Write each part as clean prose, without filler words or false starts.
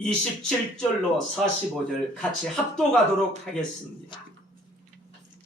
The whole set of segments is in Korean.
27절로 45절 같이 합독하도록 하겠습니다.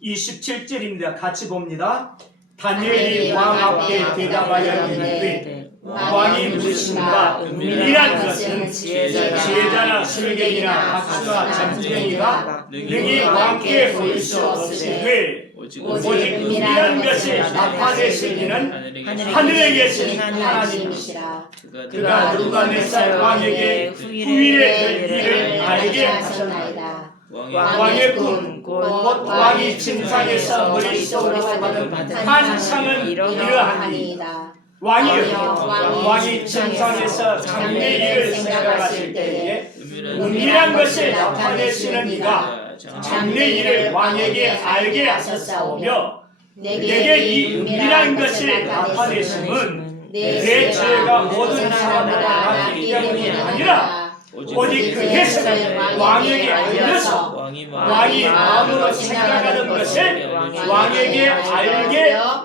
27절입니다. 같이 봅니다. 다니엘이 왕 앞에 대답하여 이르되 왕이 묻으신바 은밀한 것은 지혜자나 술객이나 박수나 잠재이가 능히 왕께 보일 수 없으되 오직 은밀한 것을 나타내실 이는 하늘에 계신 하나님이시라. 그가 느부갓네살 왕에게 후일에 될 일을 알게 하셨나이다. 왕의 꿈 곧 왕이 침상에서 머릿속으로 받은 환상은 이러하니이다. 왕이 침상에서 장래 일을 생각하실 때에 은밀한 것을 나타내시는 이가 장래 일을 왕에게 알게 하셨사오며 내게 이 은밀한 것을 나타내심은 내 죄가 모든 사람보다 많기 때문이 아니라 오직 그 해석을 왕에게 알려서 왕이 마음으로 생각하는 것을 왕에게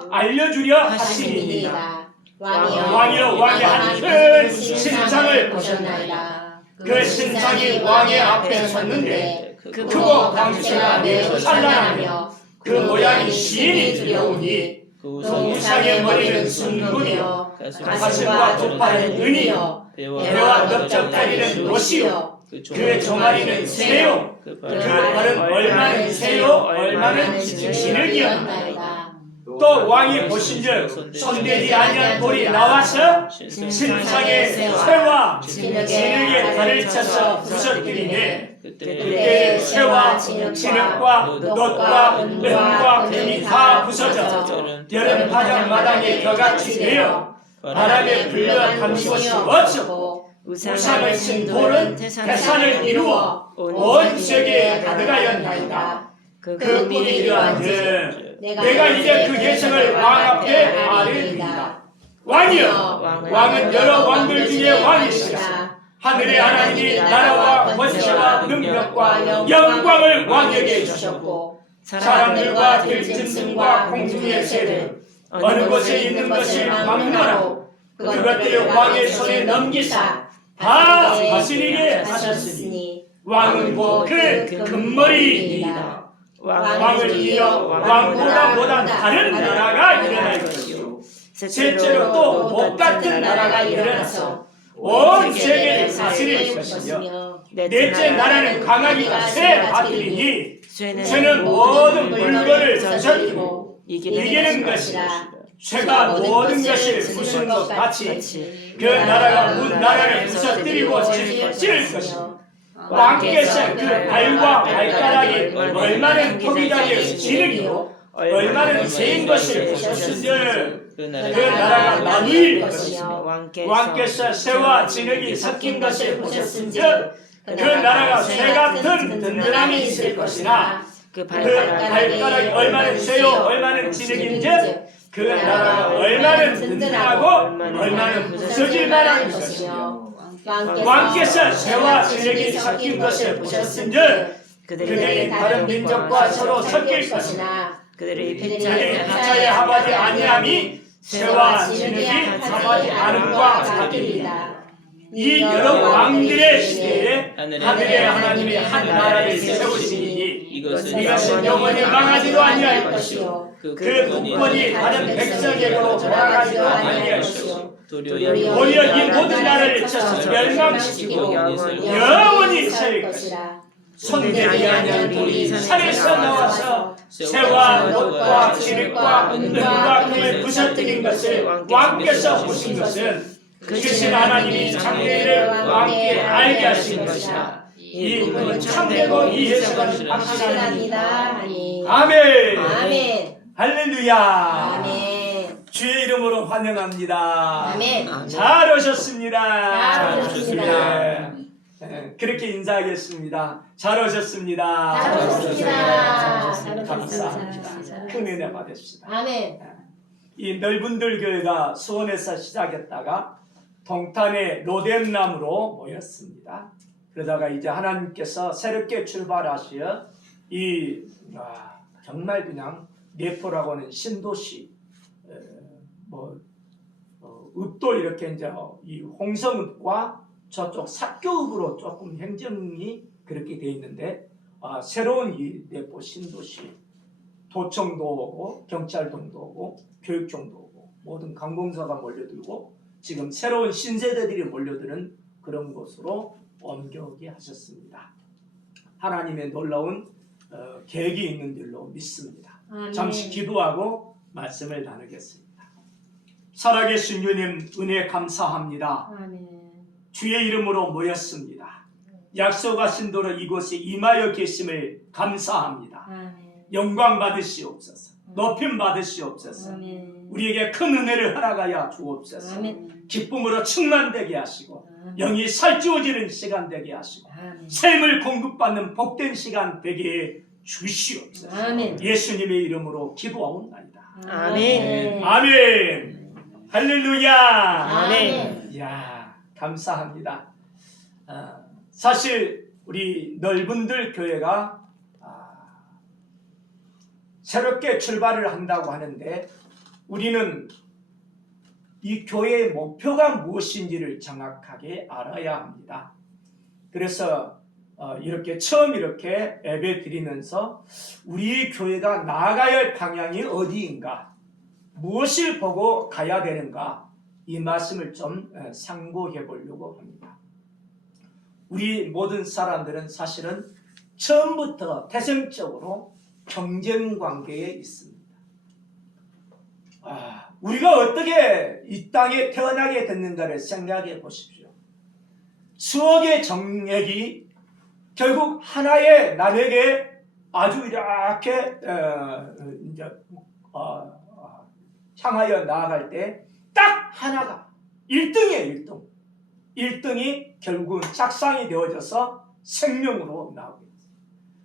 알려주려 하시니이다. 왕이여 왕이 한 큰 신상을 보셨나이다. 그 신상이 왕의 앞에 섰는데 크고 광채가 매우 찬란하며 그 모양이 시인이 두려우니 그 우상의 머리는 순금이요 가슴과 두 팔은 은이요 배와 넓적다리는 옷이요 그의 종아리는 새요 그 발은 얼마는 새요 얼마는 진흙이었나이다. 또 왕이 보신즉 손대지 아니한 돌이 나와서 신상의 새와 진흙에 발을 쳐서 부서뜨리네. 그때 새와 진흙과 놋과 은과 금이 다 부서져 여름 바닥마당에 겨같이 되어 바람에 불려 담실 곳이 없었고 우상을 친 돌은 태산을 이루어 온 지역에 가득하였나이다. 그 꾼이 이러한즉 내가 이제 그 계성을 왕 앞에 아뢰리이다. 왕이여 왕은 여러 왕들 중에 왕이시라. 하늘의 하나님이 나라와 권세와 능력과 영광을 왕에게 주셨고 사람들과 들짐승과 공중의 새들 어느 곳에 있는 것을 막론하고 그것들을 왕의 손에 넘기사 다 다스리게 하셨으니 왕은 곧 그 금머리이다. 왕을 이어 왕보다 못한 다른 나라가 일어날 것이요 셋째로 또 목 같은 나라가 일어나서 온 세계를 다스릴 것이며 넷째 나라는 강하기가 쇠 바틀이니 쇠는 모든 물건을 부서뜨리고 이기는 것이라. 쇠가 모든 것을 부수는 것 같이 그 나라가 문 나라를 부서뜨리고 칠 것이며 왕께서 그 발과 발가락이 얼마는 토기다리의 진흙이요 얼마는 새인 것을 보셨은즉 그 나라가 나누일 것이며 왕께서 새와 진흙이 섞인 것을 보셨은즉 그 나라가 쇠 같은 든든함이 있을 것이나 그 발가락이 얼마는 쇠요 얼마는 진흙인즉 그 나라가 얼마는 든든하고 얼마는 부서질 만한 것이며 왕께서 새와 진흙이 섞인 것을 보셨은즉 그들이 다른 민족과 서로 섞일 것이나 그들이 피차에 합하지 아니함이 새와 진흙이 합하지 않음과 같으리라. 이 여러 왕들의 시대에 하늘의 하나님이 한 나라를 세우시니 이것은 영원히 망하지도 아니할 것이요 그 국권이 다른 백성에게로 돌아가지도 아니할 것이요 오히려 이 모든 나라를 쳐서 멸망시키고 영원히 살 것이라. 손대지 아니한 돌이 산에서 나와서 새와 놋과 진흙과 은과 금을 부서뜨린 것을 왕께서 보신 것은 크신 하나님이 장래를 왕께 알게 하신 것이라. 이 부분은 참되고 이 해석은 확실합니다. 아멘. 아멘. 할렐루야. 아멘. 주의 이름으로 환영합니다. 아멘. 잘 오셨습니다. 잘 오셨습니다. 그렇게 인사하겠습니다. 잘 오셨습니다. 잘 오셨습니다. 감사합니다. 큰 은혜 받으십시다. 아멘. 이 넓은들 교회가 수원에서 시작했다가 동탄의 로뎀남으로 모였습니다. 그러다가 이제 하나님께서 새롭게 출발하시어 정말 그냥 내포라고 하는 신도시 읍도 이렇게 이제 이 홍성읍과 저쪽 사교육으로 조금 행정이 그렇게 돼 있는데 새로운 이 내포 신도시 도청도 오고 경찰동도 오고 교육청도 오고 모든 관공서가 몰려들고 지금 새로운 신세대들이 몰려드는 그런 곳으로 옮겨오게 하셨습니다. 하나님의 놀라운 계획이 있는 줄로 믿습니다. 잠시 기도하고 말씀을 나누겠습니다. 살아계신 주님 은혜 감사합니다. 주의 이름으로 모였습니다. 약속하신 대로 이곳에 임하여 계심을 감사합니다. 영광 받으시옵소서. 높임 받으시옵소서. 우리에게 큰 은혜를 허락하여 주옵소서. 기쁨으로 충만되게 하시고 영이 살찌워지는 시간 되게 하시고 샘을 공급받는 복된 시간 되게 주시옵소서. 예수님의 이름으로 기도하옵나이다. 아멘. 아멘. 할렐루야. 아멘. 이야, 감사합니다. 사실 우리 넓은들 교회가 새롭게 출발을 한다고 하는데 우리는 이 교회의 목표가 무엇인지를 정확하게 알아야 합니다. 그래서 이렇게 처음 이렇게 예배 드리면서 우리 교회가 나아가야 할 방향이 어디인가, 무엇을 보고 가야 되는가, 이 말씀을 좀 상고해 보려고 합니다. 우리 모든 사람들은 사실은 처음부터 태생적으로 경쟁 관계에 있습니다. 우리가 어떻게 이 땅에 태어나게 됐는가를 생각해 보십시오. 수억의 정액이 결국 하나의 남에게 아주 이렇게 향하여 나아갈 때 딱 하나가 1등이에요. 1등. 1등이 결국은 작상이 되어져서 생명으로 나오게 됩니다.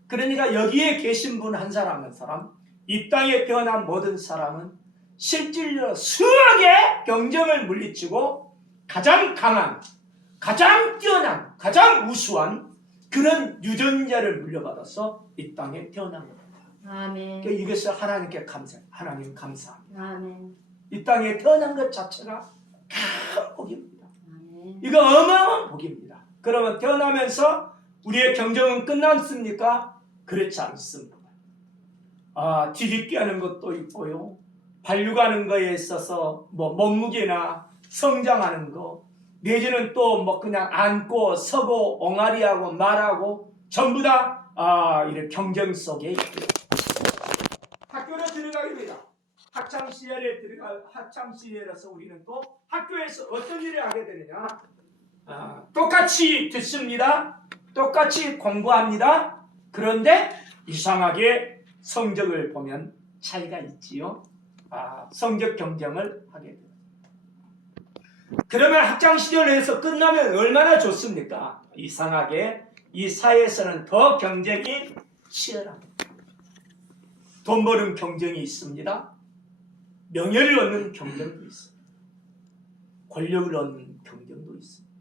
그러니까 여기에 계신 분 한 사람 한 사람, 이 땅에 태어난 모든 사람은 실질적으로 수억의 경쟁을 물리치고 가장 강한, 가장 뛰어난, 가장 우수한 그런 유전자를 물려받아서 이 땅에 태어난 겁니다. 아멘. 그러니까 이것을 하나님께 하나님 감사합니다. 아멘. 이 땅에 태어난 것 자체가 큰 복입니다. 아멘. 이거 어마어마한 복입니다. 그러면 태어나면서 우리의 경쟁은 끝났습니까? 그렇지 않습니다. 뒤집게 하는 것도 있고요. 발육하는 거에 있어서 몸무게나 성장하는 거, 내지는 또 그냥 앉고 서고 옹알이하고 말하고 전부 다 이런 경쟁 속에 있고요. 학교로 들어가게 됩니다. 학창 시절에서 우리는 또 학교에서 어떤 일을 하게 되느냐? 똑같이 듣습니다. 똑같이 공부합니다. 그런데 이상하게 성적을 보면 차이가 있지요. 성적 경쟁을 하게 돼요. 그러면 학창 시절에서 끝나면 얼마나 좋습니까? 이상하게 이 사회에서는 더 경쟁이 치열합니다. 돈 버는 경쟁이 있습니다. 명예를 얻는 경쟁도 있습니다. 권력을 얻는 경쟁도 있습니다.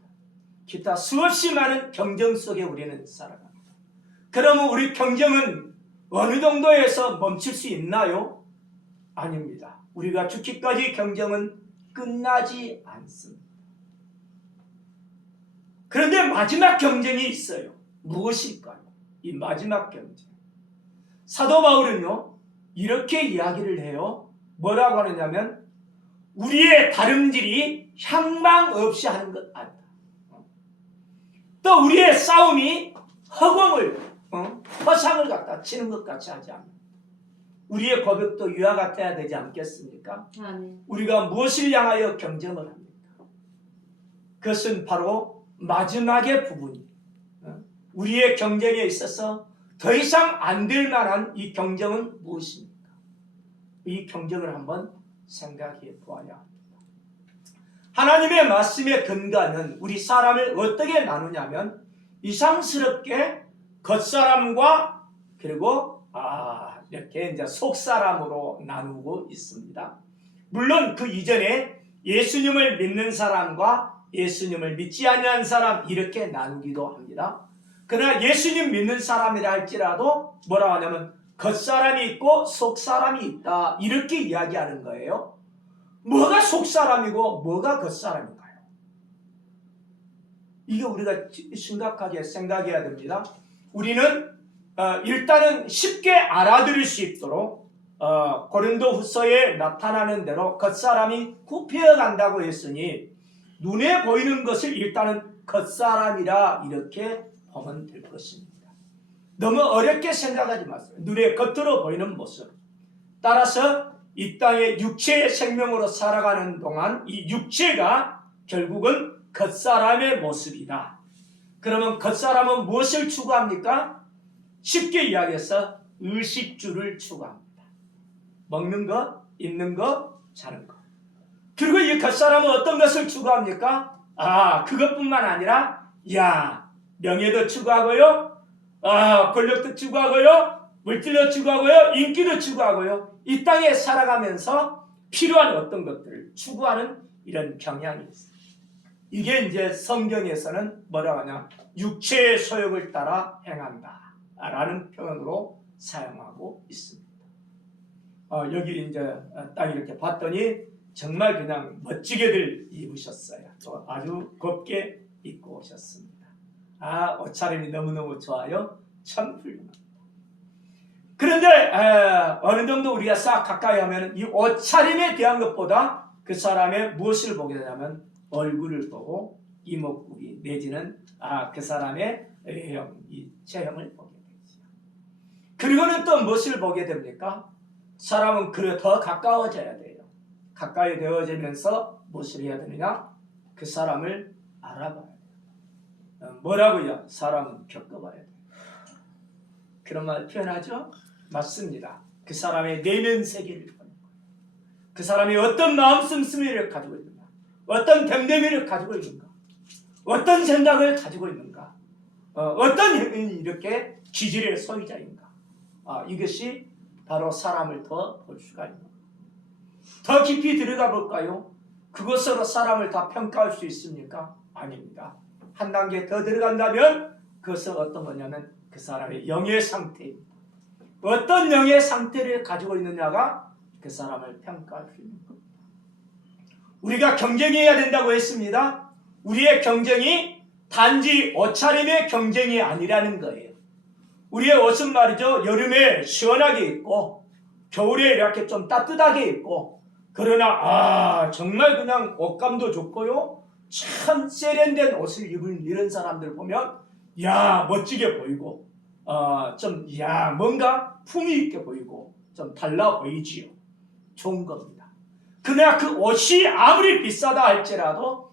기타 수없이 많은 경쟁 속에 우리는 살아갑니다. 그러면 우리 경쟁은 어느 정도에서 멈출 수 있나요? 아닙니다. 우리가 죽기까지 경쟁은 끝나지 않습니다. 그런데 마지막 경쟁이 있어요. 무엇일까요? 이 마지막 경쟁. 사도 바울은요, 이렇게 이야기를 해요. 뭐라고 하느냐면, 우리의 다름질이 향방 없이 하는 것 아니다. 또 우리의 싸움이 허상을 갖다 치는 것 같이 하지 않는다. 우리의 고백도 이와 같아야 되지 않겠습니까? 우리가 무엇을 향하여 경쟁을 합니까? 그것은 바로 마지막의 부분이 우리의 경쟁에 있어서 더 이상 안 될 만한 이 경쟁은 무엇입니까? 이 경쟁을 한번 생각해 보아야 합니다. 하나님의 말씀의 근간은 우리 사람을 어떻게 나누냐면 이상스럽게 겉사람과 그리고 이렇게 이제 속사람으로 나누고 있습니다. 물론 그 이전에 예수님을 믿는 사람과 예수님을 믿지 않는 사람 이렇게 나누기도 합니다. 그러나 예수님 믿는 사람이라 할지라도 뭐라고 하냐면 겉사람이 있고 속사람이 있다 이렇게 이야기하는 거예요. 뭐가 속사람이고 뭐가 겉사람인가요? 이게 우리가 심각하게 생각해야 됩니다. 우리는 일단은 쉽게 알아들을 수 있도록 고린도후서에 나타나는 대로 겉사람이 굽혀 간다고 했으니 눈에 보이는 것을 일단은 겉사람이라 이렇게 보면 될 것입니다. 너무 어렵게 생각하지 마세요. 눈에 겉으로 보이는 모습. 따라서 이 땅에 육체의 생명으로 살아가는 동안 이 육체가 결국은 겉사람의 모습이다. 그러면 겉사람은 무엇을 추구합니까? 쉽게 이야기해서 의식주를 추구합니다. 먹는 것, 입는 것, 자는 것. 그리고 이 겉사람은 어떤 것을 추구합니까? 그것뿐만 아니라 명예도 추구하고요, 권력도 추구하고요, 물질도 추구하고요, 인기도 추구하고요. 이 땅에 살아가면서 필요한 어떤 것들을 추구하는 이런 경향이 있습니다. 이게 이제 성경에서는 뭐라고 하냐? 육체의 소욕을 따라 행한다 라는 표현으로 사용하고 있습니다. 여기 이제 딱 이렇게 봤더니 정말 그냥 멋지게들 입으셨어요. 또 아주 곱게 입고 오셨습니다. 옷차림이 너무너무 좋아요. 참 훌륭합니다. 그런데 어느 정도 우리가 싹 가까이 하면 이 옷차림에 대한 것보다 그 사람의 무엇을 보게 되냐면 얼굴을 보고 이목구비 내지는 그 사람의 외형, 이 체형을 보게 되죠. 그리고는 또 무엇을 보게 됩니까? 사람은 그래 더 가까워져야 돼요. 가까이 되어지면서 무엇을 해야 되느냐? 그 사람을 알아봐야 돼요. 뭐라고요? 사람은 겪어봐야 돼요. 그런 말 표현하죠? 맞습니다. 그 사람의 내면 세계를 보는 거예요. 그 사람이 어떤 마음 씀씀이를 가지고 있는가? 어떤 됨됨이를 가지고 있는가? 어떤 생각을 가지고 있는가? 어떤 이렇게 기질의 소유자인가? 이것이 바로 사람을 더 볼 수가 있는 거예요. 더 깊이 들어가 볼까요? 그것으로 사람을 다 평가할 수 있습니까? 아닙니다. 한 단계 더 들어간다면 그것은 어떤 거냐면 그 사람의 영의 상태입니다. 어떤 영의 상태를 가지고 있느냐가 그 사람을 평가할 수 있는 겁니다. 우리가 경쟁해야 된다고 했습니다. 우리의 경쟁이 단지 옷차림의 경쟁이 아니라는 거예요. 우리의 옷은 말이죠. 여름에 시원하게 입고 겨울에 이렇게 좀 따뜻하게 입고 그러나 정말 그냥 옷감도 좋고요. 참 세련된 옷을 입은 이런 사람들 보면 멋지게 보이고 뭔가 품위 있게 보이고 좀 달라 보이지요. 좋은 겁니다. 그러나 그 옷이 아무리 비싸다 할지라도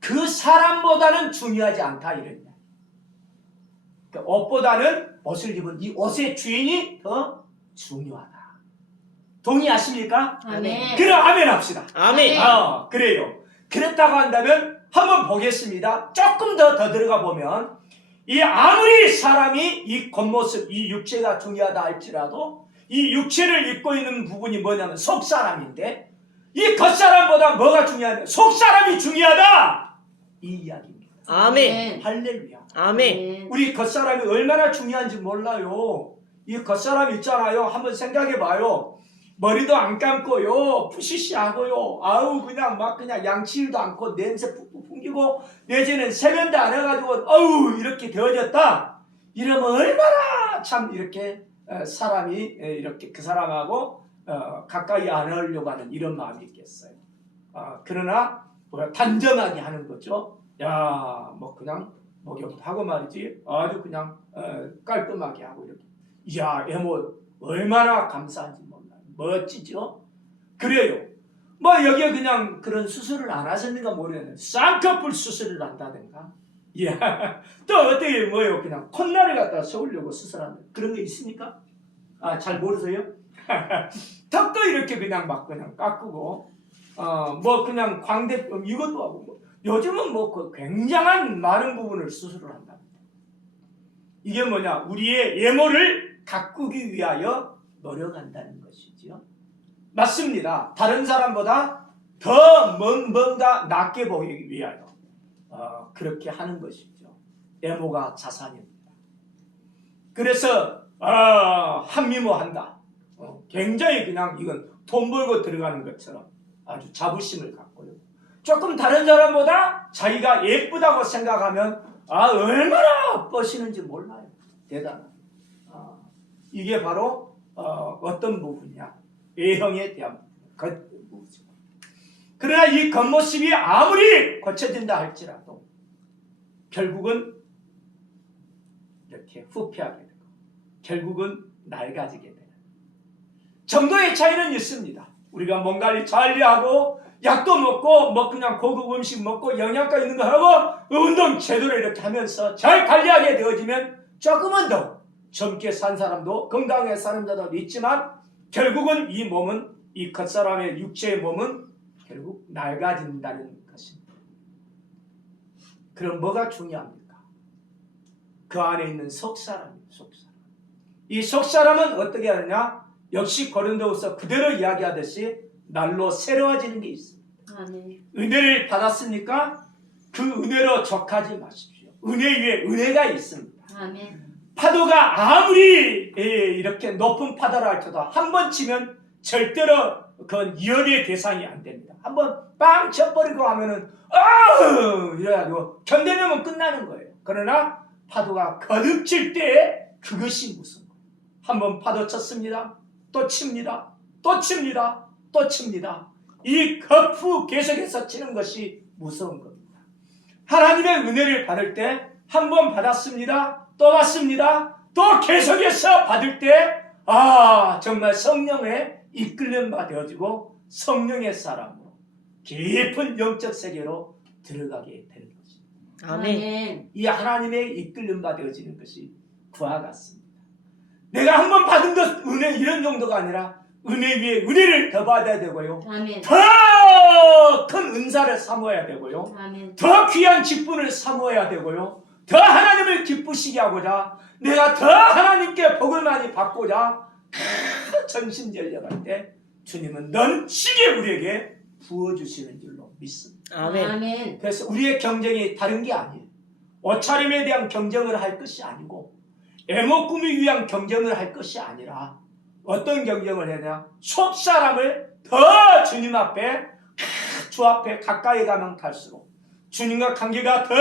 그 사람보다는 중요하지 않다 이런 이야기. 그러니까 옷보다는 옷을 입은 이 옷의 주인이 더 중요하다. 동의하십니까? 아멘. 그럼 아멘 합시다. 아멘. 그래요. 그렇다고 한다면 한번 보겠습니다. 조금 더 들어가 보면 이 아무리 사람이 이 겉모습, 이 육체가 중요하다 할지라도 이 육체를 입고 있는 부분이 뭐냐면 속사람인데 이 겉사람보다 뭐가 중요하냐? 속사람이 중요하다! 이 이야기입니다. 아멘. 할렐루야. 아멘. 우리 겉사람이 얼마나 중요한지 몰라요. 이 겉사람 있잖아요. 한번 생각해 봐요. 머리도 안 감고요. 푸시시하고요. 그냥 양치일도 않고 냄새 푹푹 풍기고 내지는 세면도 안 해가지고 이렇게 되어졌다. 이러면 얼마나 참 이렇게 사람이 이렇게 그 사람하고 가까이 안 하려고 하는 이런 마음이 있겠어요. 그러나 단정하게 하는 거죠. 그냥 목욕도 하고 말이지. 아주 그냥 깔끔하게 하고 이렇게. 애모 얼마나 감사한지 몰라요. 멋지죠? 그래요. 여기에 그냥 그런 수술을 안 하셨는가 모르겠네. 쌍꺼풀 수술을 한다든가. 또 어떻게 그냥 콧날을 갖다 세우려고 수술하는 그런 게 있습니까? 잘 모르세요? 턱도 이렇게 그냥 깎고 그냥 광대 이것도 하고 요즘은 그 굉장한 많은 부분을 수술을 한답니다. 이게 뭐냐? 우리의 외모를 가꾸기 위하여 노력한다는 것이죠. 맞습니다. 다른 사람보다 더 뭔가 낫게 보이기 위하여 그렇게 하는 것이죠. 외모가 자산입니다. 그래서 한미모한다. 굉장히 그냥 이건 돈 벌고 들어가는 것처럼 아주 자부심을 갖고요. 조금 다른 사람보다 자기가 예쁘다고 생각하면 얼마나 뻗시는지 몰라요. 대단한. 이게 바로 어떤 부분이냐? 외형에 대한 겉모습. 그러나 이 겉모습이 아무리 고쳐진다 할지라도 결국은 이렇게 후퇴하게 되고 결국은 낡아지게 되는 정도의 차이는 있습니다. 우리가 몸 관리 잘 하고 약도 먹고 뭐 그냥 고급 음식 먹고 영양가 있는 거 하고 운동 제대로 이렇게 하면서 잘 관리하게 되어지면 조금은 더 젊게 산 사람도 건강하게 사는 사람도 있지만 결국은 이 몸은 이 겉사람의 육체의 몸은 결국 낡아진다는 것입니다. 그럼 뭐가 중요합니까? 그 안에 있는 속사람이에요. 속사람. 이 속사람은 어떻게 하느냐? 역시 고린도후서 그대로 이야기하듯이 날로 새로워지는 게 있습니다. 은혜를 받았으니까 그 은혜로 족하지 마십시오. 은혜 위에 은혜가 있습니다. 파도가 아무리 이렇게 높은 파도라 할지라도 한 번 치면 절대로 그건 이연의 대상이 안 됩니다. 한번 빵 쳐버리고 하면은 이래가지고 견뎌내면 끝나는 거예요. 그러나 파도가 거듭 칠 때 그것이 무슨 거예요. 한번 파도 쳤습니다. 또 칩니다. 또 칩니다. 또 칩니다. 이 거푸 계속해서 치는 것이 무서운 겁니다. 하나님의 은혜를 받을 때 한 번 받았습니다. 또 받습니다. 또 계속해서 받을 때 정말 성령에 이끌림 바 되어지고 성령의 사람으로 깊은 영적 세계로 들어가게 되는 것입니다. 아멘. 이 하나님의 이끌림 바 되어지는 것이 그와 같습니다. 내가 한 번 받은 것 은혜 이런 정도가 아니라 은혜 위에 은혜를 더 받아야 되고요. 아멘. 더 큰 은사를 사모해야 되고요. 아멘. 더 귀한 직분을 사모해야 되고요. 더 하나님을 기쁘시게 하고자 내가 더 하나님께 복을 많이 받고자 전심전력할 때 주님은 넘치게 우리에게 부어주시는 줄로 믿습니다. 아멘. 그래서 우리의 경쟁이 다른 게 아니에요. 옷차림에 대한 경쟁을 할 것이 아니고 애모 꾸미기 위한 경쟁을 할 것이 아니라 어떤 경쟁을 해야 되냐? 속사람을 더 주님 앞에 주 앞에 가까이 가면 갈수록 주님과 관계가 더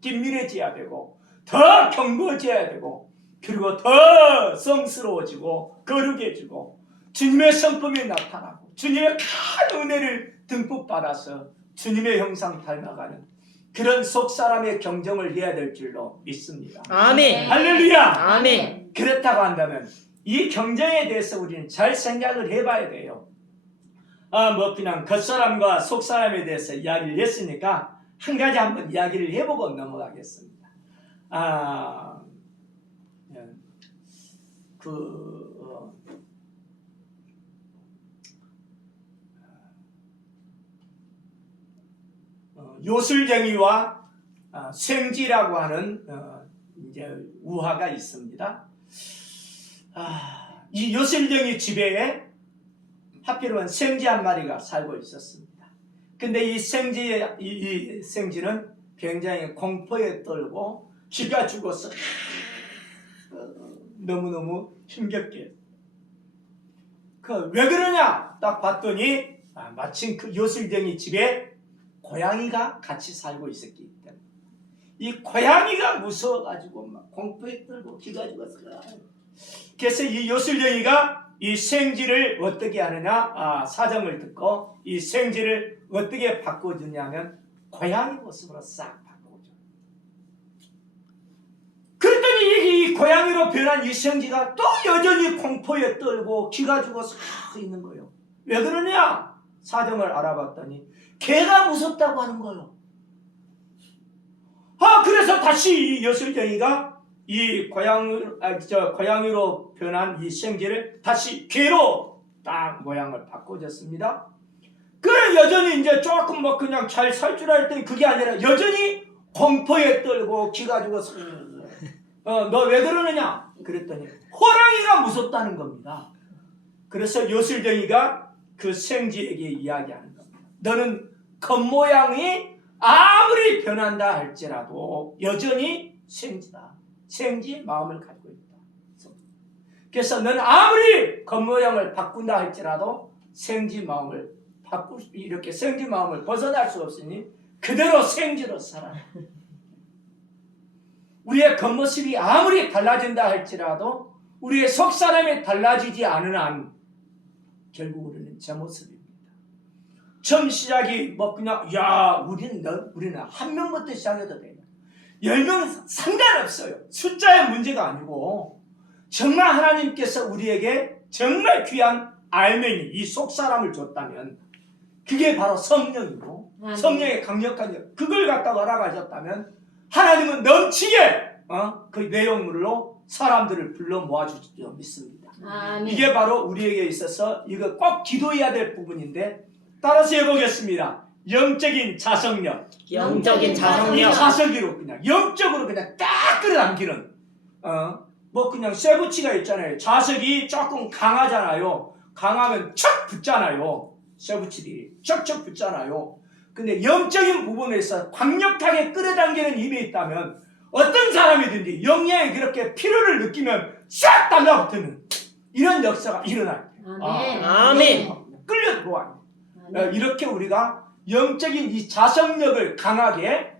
긴밀해져야 되고 더 견고해져야 되고 그리고 더 성스러워지고 거룩해지고 주님의 성품이 나타나고 주님의 큰 은혜를 듬뿍 받아서 주님의 형상 닮아가는 그런 속사람의 경쟁을 해야 될 줄로 믿습니다. 아멘. 할렐루야. 아멘. 그렇다고 한다면 이 경쟁에 대해서 우리는 잘 생각을 해봐야 돼요. 그냥 겉사람과 속사람에 대해서 이야기를 했으니까 한 가지 한번 이야기를 해보고 넘어가겠습니다. 요술쟁이와 생지라고 하는 이제 우화가 있습니다. 이 요술쟁이 집에 하필이면 생지 한 마리가 살고 있었습니다. 근데 이 생지는 굉장히 공포에 떨고 기가 죽어서 너무너무 힘겹게 왜 그러냐 딱 봤더니 마침 그 요술쟁이 집에 고양이가 같이 살고 있었기 때문에 이 고양이가 무서워가지고 막 공포에 떨고 기가 죽어서 그래서 이 요술쟁이가 이 생지를 어떻게 하느냐 사정을 듣고 이 생지를 어떻게 바꿔주냐면 고양이 모습으로 싹 바꿔줘. 그랬더니 이 고양이로 변한 이 생지가 또 여전히 공포에 떨고 기가 죽어서 있는 거예요. 왜 그러냐 사정을 알아봤더니 개가 무섭다고 하는 거예요. 그래서 다시 이 요술쟁이가 이 고양이로 변한 이 생쥐를 다시 개로 딱 모양을 바꿔줬습니다. 그래 여전히 이제 조금 그냥 잘 살 줄 알았더니 그게 아니라 여전히 공포에 떨고 기가 죽어서 너 왜 그러느냐 그랬더니 호랑이가 무섭다는 겁니다. 그래서 요술쟁이가 그 생쥐에게 이야기하는 겁니다. 너는 겉모양이 아무리 변한다 할지라도 여전히 생쥐다. 생쥐의 마음을 가지고 있다. 그래서 너는 아무리 겉모양을 바꾼다 할지라도 생쥐 마음을 이렇게 생쥐 마음을 벗어날 수 없으니 그대로 생쥐로 살아. 우리의 겉모습이 아무리 달라진다 할지라도 우리의 속사람이 달라지지 않은 한 결국 우리는 제 모습입니다. 처음 시작이 뭐 그냥 우리는 한 명부터 시작해도 돼요. 10명 상관없어요. 숫자의 문제가 아니고 정말 하나님께서 우리에게 정말 귀한 알맹이 이 속사람을 줬다면 그게 바로 성령이고 성령의 강력한 력 그걸 갖다가 허락하셨다면 하나님은 넘치게 그 내용물로 사람들을 불러 모아주실 줄 믿습니다. 아멘. 이게 바로 우리에게 있어서 이거 꼭 기도해야 될 부분인데 따라서 해보겠습니다. 영적인 자성력. 영적인 자성력. 자석이로 그냥 영적으로 그냥 딱 끌어당기는 뭐 그냥 쇠붙이가 있잖아요. 자석이 조금 강하잖아요. 강하면 척 붙잖아요. 쇠붙이들이 척척 붙잖아요. 근데 영적인 부분에서 강력하게 끌어당기는 힘이 있다면 어떤 사람이든지 영향이 그렇게 필요를 느끼면 싹 달라붙는 이런 역사가 일어나요. 아멘. 끌려 들어와요. 이렇게 우리가 영적인 이 자성력을 강하게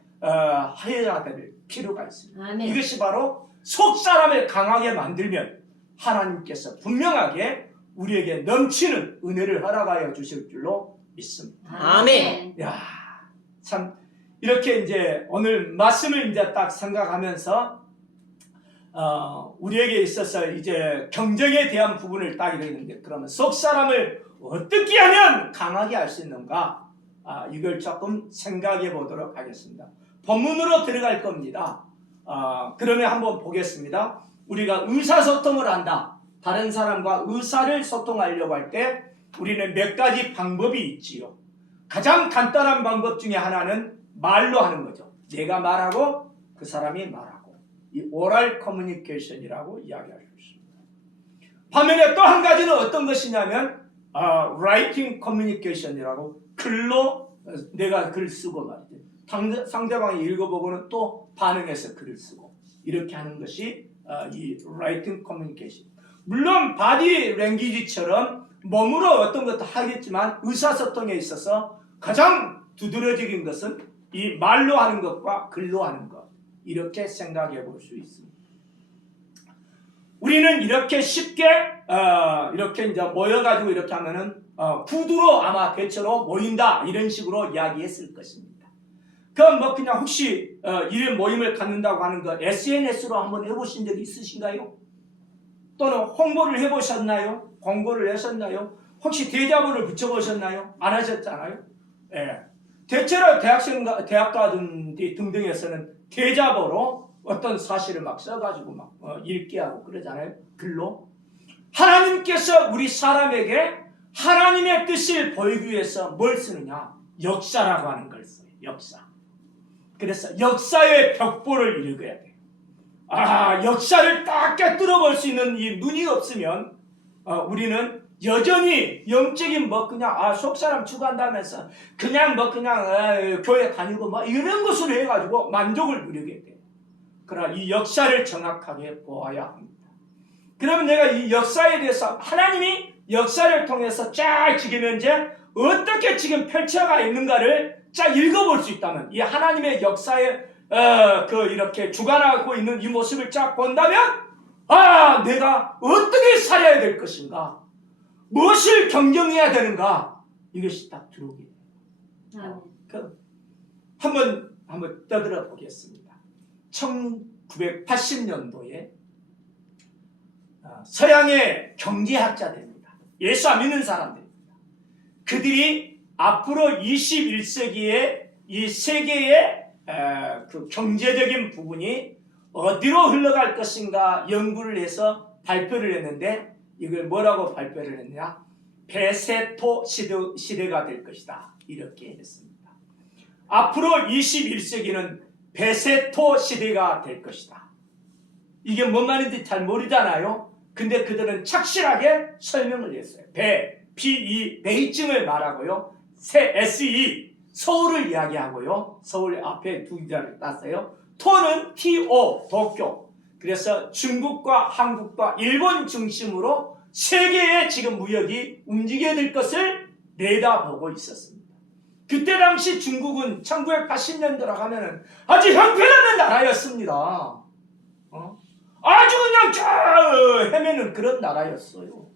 해야 될 필요가 있습니다. 아멘. 이것이 바로 속사람을 강하게 만들면 하나님께서 분명하게 우리에게 넘치는 은혜를 허락하여 주실 줄로 믿습니다. 아멘. 야, 참 이렇게 이제 오늘 말씀을 이제 딱 생각하면서 우리에게 있어서 이제 경쟁에 대한 부분을 딱 이랬는데 그러면 속사람을 어떻게 하면 강하게 할 수 있는가? 이걸 조금 생각해 보도록 하겠습니다. 본문으로 들어갈 겁니다. 그러면 한번 보겠습니다. 우리가 의사소통을 한다. 다른 사람과 의사를 소통하려고 할 때 우리는 몇 가지 방법이 있지요. 가장 간단한 방법 중에 하나는 말로 하는 거죠. 내가 말하고 그 사람이 말하고 이 오럴 커뮤니케이션이라고 이야기할 수 있습니다. 반면에 또 한 가지는 어떤 것이냐면 writing communication이라고 글로 내가 글 쓰고 말이죠. 상대방이 읽어보고는 또 반응해서 글을 쓰고 이렇게 하는 것이 이 writing communication. 물론 바디 랭귀지처럼 몸으로 어떤 것도 하겠지만 의사소통에 있어서 가장 두드러지는 것은 이 말로 하는 것과 글로 하는 것 이렇게 생각해 볼 수 있습니다. 우리는 이렇게 쉽게 이렇게 이제 모여가지고 이렇게 하면은 구두로 아마 대체로 모인다 이런 식으로 이야기했을 것입니다. 그럼 뭐 그냥 혹시 이런 모임을 갖는다고 하는 거 SNS로 한번 해보신 적이 있으신가요? 또는 홍보를 해보셨나요? 공고를 하셨나요? 혹시 대자보를 붙여보셨나요? 안 하셨잖아요. 예. 대체로 대학가든 등등에서는 대자보로 어떤 사실을 막 써가지고 막 읽게 하고 그러잖아요. 글로. 하나님께서 우리 사람에게 하나님의 뜻을 보이기 위해서 뭘 쓰느냐? 역사라고 하는 걸 써요. 역사. 그래서 역사의 벽보를 읽어야 돼요. 역사를 딱 깨뜨려 볼 수 있는 이 눈이 없으면 우리는 여전히 영적인 뭐 그냥 속사람 추구한다면서 그냥 뭐 그냥 교회 다니고 뭐 이런 것으로 해가지고 만족을 누리게 돼요. 그러나 이 역사를 정확하게 보아야 합니다. 그러면 내가 이 역사에 대해서 하나님이 역사를 통해서 쫙 지금 현재 어떻게 지금 펼쳐가 있는가를 쫙 읽어볼 수 있다면 이 하나님의 역사에 이렇게 주관하고 있는 이 모습을 쫙 본다면 내가 어떻게 살아야 될 것인가? 무엇을 경쟁해야 되는가? 이것이 딱 들어오게 돼요. 한번 떠들어 보겠습니다. 1980년도에 서양의 경제학자들입니다. 예수 안 믿는 사람들입니다. 그들이 앞으로 21세기에 이 세계의 그 경제적인 부분이 어디로 흘러갈 것인가 연구를 해서 발표를 했는데 이걸 뭐라고 발표를 했느냐? 배세토 시대가 될 것이다. 이렇게 했습니다. 앞으로 21세기는 배세토 시대가 될 것이다. 이게 뭔 말인지 잘 모르잖아요. 근데 그들은 착실하게 설명을 했어요. P-E, 베이징을 말하고요. S-E, 서울을 이야기하고요. 서울 앞에 두 자를 땄어요. 토는 T-O, 도쿄. 그래서 중국과 한국과 일본 중심으로 세계의 지금 무역이 움직여야 될 것을 내다보고 있었습니다. 그때 당시 중국은 1980년 들어가면은 아주 형편없는 나라였습니다. 아주 그냥 쭉 헤매는 그런 나라였어요.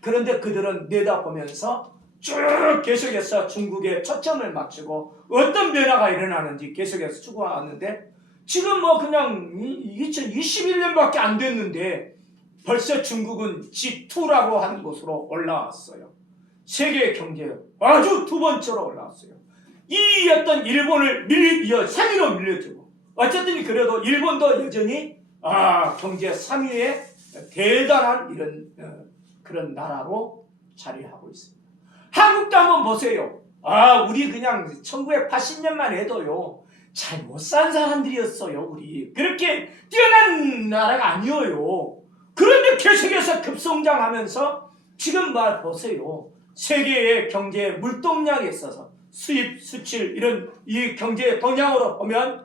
그런데 그들은 내다보면서 쭉 계속해서 중국에 초점을 맞추고 어떤 변화가 일어나는지 계속해서 추구하는데 지금 뭐 그냥 2021년밖에 안 됐는데 벌써 중국은 G2라고 하는 곳으로 올라왔어요. 세계 경제에 아주 두 번째로 올라왔어요. 이 어떤 일본을 3위로 밀려주고 어쨌든 그래도 일본도 여전히 경제 3위의 대단한 이런 그런 나라로 자리하고 있습니다. 한국도 한번 보세요. 우리 그냥 1980년만 해도요. 잘 못 산 사람들이었어요. 우리 그렇게 뛰어난 나라가 아니에요. 그런데 계속해서 급성장하면서 지금 보세요. 세계의 경제 물동량에 있어서 수입, 수출 이런 이 경제 동향으로 보면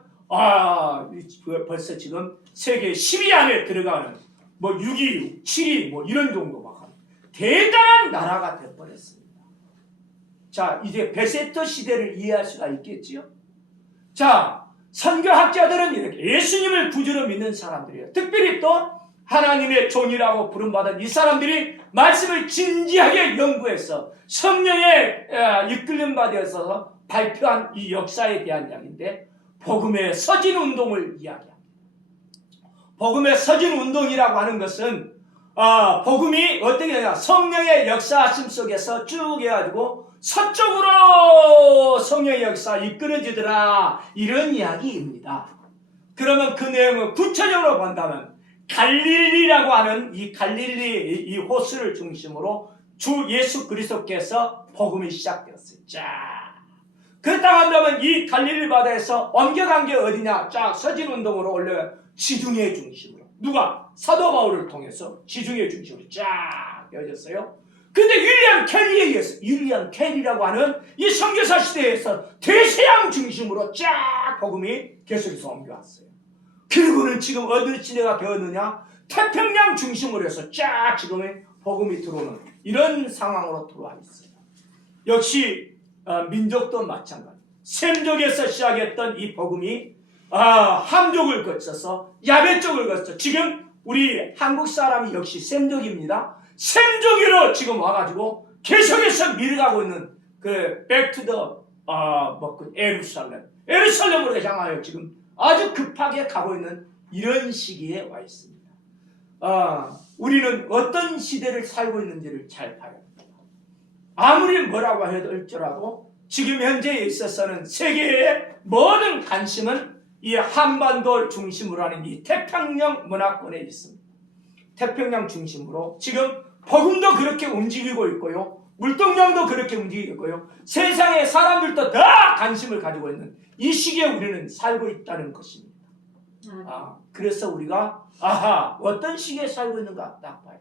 벌써 지금 세계 10위 안에 들어가는 6위, 7위 이런 정도 막 하는 대단한 나라가 되어버렸습니다. 자, 이제 베세터 시대를 이해할 수가 있겠지요? 자, 선교학자들은 이렇게 예수님을 구주로 믿는 사람들이에요. 특별히 또 하나님의 종이라고 부름받은 이 사람들이 말씀을 진지하게 연구해서 성령에 이끌림 받아서 발표한 이 역사에 대한 이야기인데 복음의 서진 운동을 이야기합니다. 복음의 서진 운동이라고 하는 것은 복음이 어떻게 되냐 성령의 역사하심 속에서 쭉 해가지고 서쪽으로 성령의 역사 이끌어지더라 이런 이야기입니다. 그러면 그 내용을 구체적으로 본다면 갈릴리라고 하는 이 갈릴리 이 호수를 중심으로 주 예수 그리스도께서 복음이 시작되었어요. 자, 그렇다고 한다면 이 갈릴리 바다에서 옮겨간 게 어디냐? 쫙 서진 운동으로 올려 지중해 중심으로 누가 사도 바울을 통해서 지중해 중심으로 쫙 되어졌어요. 근데 윌리엄 켈리에 의해서 윌리엄 켈리라고 하는 이 선교사 시대에서 대서양 중심으로 쫙 복음이 계속해서 옮겨왔어요. 그리고는 지금 어느 시대가 되었느냐? 태평양 중심으로 해서 쫙 지금의 복음이 들어오는 이런 상황으로 들어와 있어요. 역시 민족도 마찬가지. 셈족에서 시작했던 이 복음이 함족을 거쳐서 야베 쪽을 거쳐 지금 우리 한국 사람이 역시 셈족입니다. 셈족으로 지금 와가지고 계속해서 밀어가고 있는 그 백투더 에루살렘으로 향하여 지금 아주 급하게 가고 있는 이런 시기에 와 있습니다. 우리는 어떤 시대를 살고 있는지를 잘 봐야 합니다. 아무리 뭐라고 할지라도 지금 현재에 있어서는 세계의 모든 관심은 이 한반도를 중심으로 하는 이 태평양 문화권에 있습니다. 태평양 중심으로 지금 복음도 그렇게 움직이고 있고요. 물동량도 그렇게 움직이고 있고요. 세상의 사람들도 다 관심을 가지고 있는 이 시기에 우리는 살고 있다는 것입니다. 그래서 우리가 어떤 시기에 살고 있는가 딱 봐요.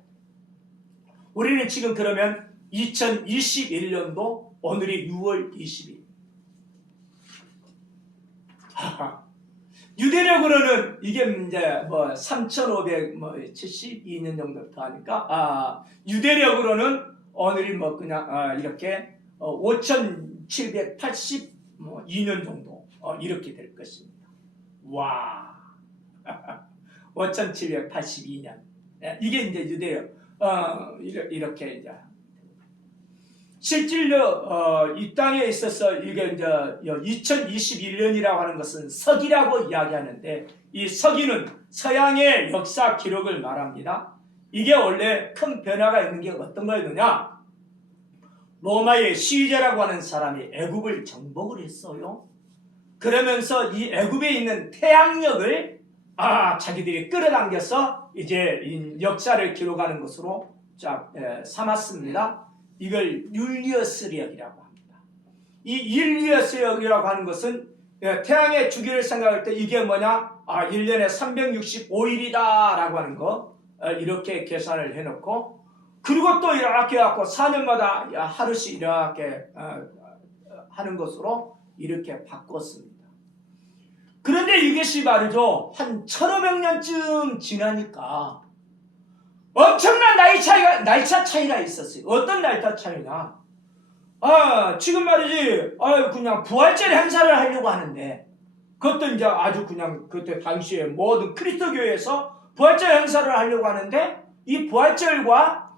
우리는 지금 그러면 2021년도 오늘이 6월 20일. 유대력으로는 이게 이제 3,572년 정도 더하니까 유대력으로는 오늘이 그냥 이렇게 5,782년 정도 이렇게 될 것입니다. 와, 5,782년 이게 이제 유대력 이렇게 이제 실질로 이 땅에 있어서 이게 이제 2021년이라고 하는 것은 서기라고 이야기하는데 이 서기는 서양의 역사 기록을 말합니다. 이게 원래 큰 변화가 있는 게 어떤 거였느냐? 로마의 시제라고 하는 사람이 애굽을 정복을 했어요. 그러면서 이 애굽에 있는 태양력을 자기들이 끌어당겨서 이제 역사를 기록하는 것으로 삼았습니다. 이걸 율리어스력이라고 합니다. 이 율리어스력이라고 하는 것은 태양의 주기를 생각할 때 이게 뭐냐? 1년에 365일이다라고 하는 거 이렇게 계산을 해놓고 그리고 또 이렇게 해갖고 4년마다 하루씩 이렇게 하는 것으로 이렇게 바꿨습니다. 그런데 이것이 말이죠. 한 1500년쯤 지나니까 엄청난 날짜 차이가 있었어요. 어떤 날짜 차이냐? 지금 말이지, 그냥 부활절 행사를 하려고 하는데, 그것도 이제 아주 그냥 그때 당시에 모든 그리스도 교회에서 부활절 행사를 하려고 하는데, 이 부활절과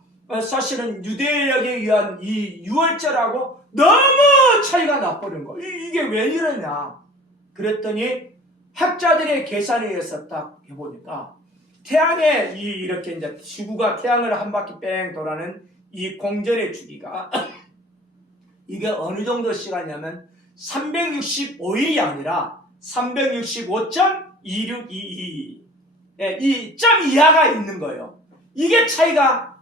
사실은 유대역에 의한 이 유월절하고 너무 차이가 나버린 거. 이게 왜 이러냐? 그랬더니 학자들의 계산에 의해서 딱 해보니까 태양에 이렇게 이제 지구가 태양을 한 바퀴 뺑 돌아는 이 공전의 주기가 이게 어느 정도 시간이냐면 365일이 아니라 365.2622 이 점 이하가 있는 거예요. 이게 차이가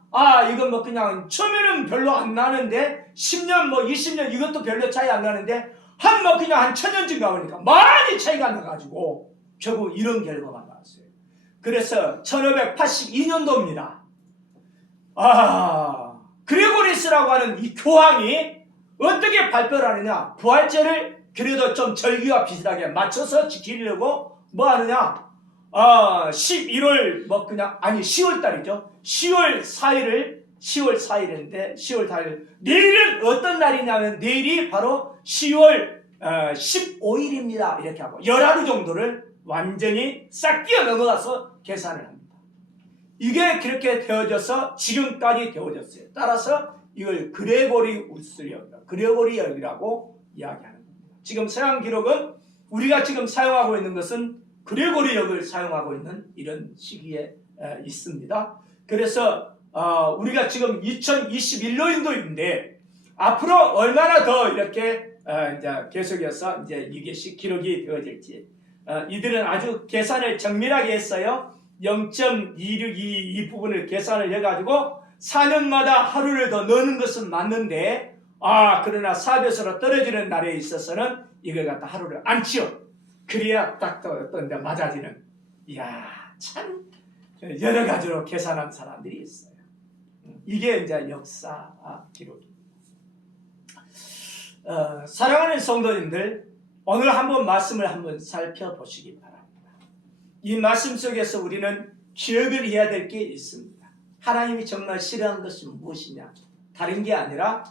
이건 뭐 그냥 처음에는 별로 안 나는데 10년 뭐 20년 이것도 별로 차이 안 나는데 뭐 그냥 한 1000년쯤 가보니까 많이 차이가 나가지고 결국 이런 결과가 나왔어요. 그래서 1582년도입니다. 그레고리스라고 하는 이 교황이 어떻게 발표를 하느냐? 부활절을 그래도 좀 절기와 비슷하게 맞춰서 지키려고 뭐 하느냐? 11월 뭐 그냥 10월 달이죠. 10월 4일인데 10월 4일 내일은 어떤 날이냐면 내일이 바로 10월 15일입니다. 이렇게 하고 열하루 정도를 완전히 싹 뛰어 넘어가서 계산을 합니다. 이게 그렇게 되어져서 지금까지 되어졌어요. 따라서 이걸 그레고리역이라고 이야기하는 겁니다. 지금 서양 기록은 우리가 지금 사용하고 있는 것은 그레고리역을 사용하고 있는 이런 시기에 있습니다. 그래서 우리가 지금 2021년도인데 앞으로 얼마나 더 이렇게 이제 계속해서 이제 이게 기록이 되어질지 이들은 아주 계산을 정밀하게 했어요. 0.262 이 부분을 계산을 해가지고 4년마다 하루를 더 넣는 것은 맞는데 그러나 4배수로 떨어지는 날에 있어서는 이걸 갖다 하루를 안 치워. 그래야 딱 또 이제 맞아지는. 이야, 참 여러 가지로 계산한 사람들이 있어요. 이게 이제 역사 기록입니다. 사랑하는 성도님들, 오늘 한번 말씀을 한번 살펴보시기 바랍니다. 이 말씀 속에서 우리는 기억을 해야 될 게 있습니다. 하나님이 정말 싫어하는 것이 무엇이냐? 다른 게 아니라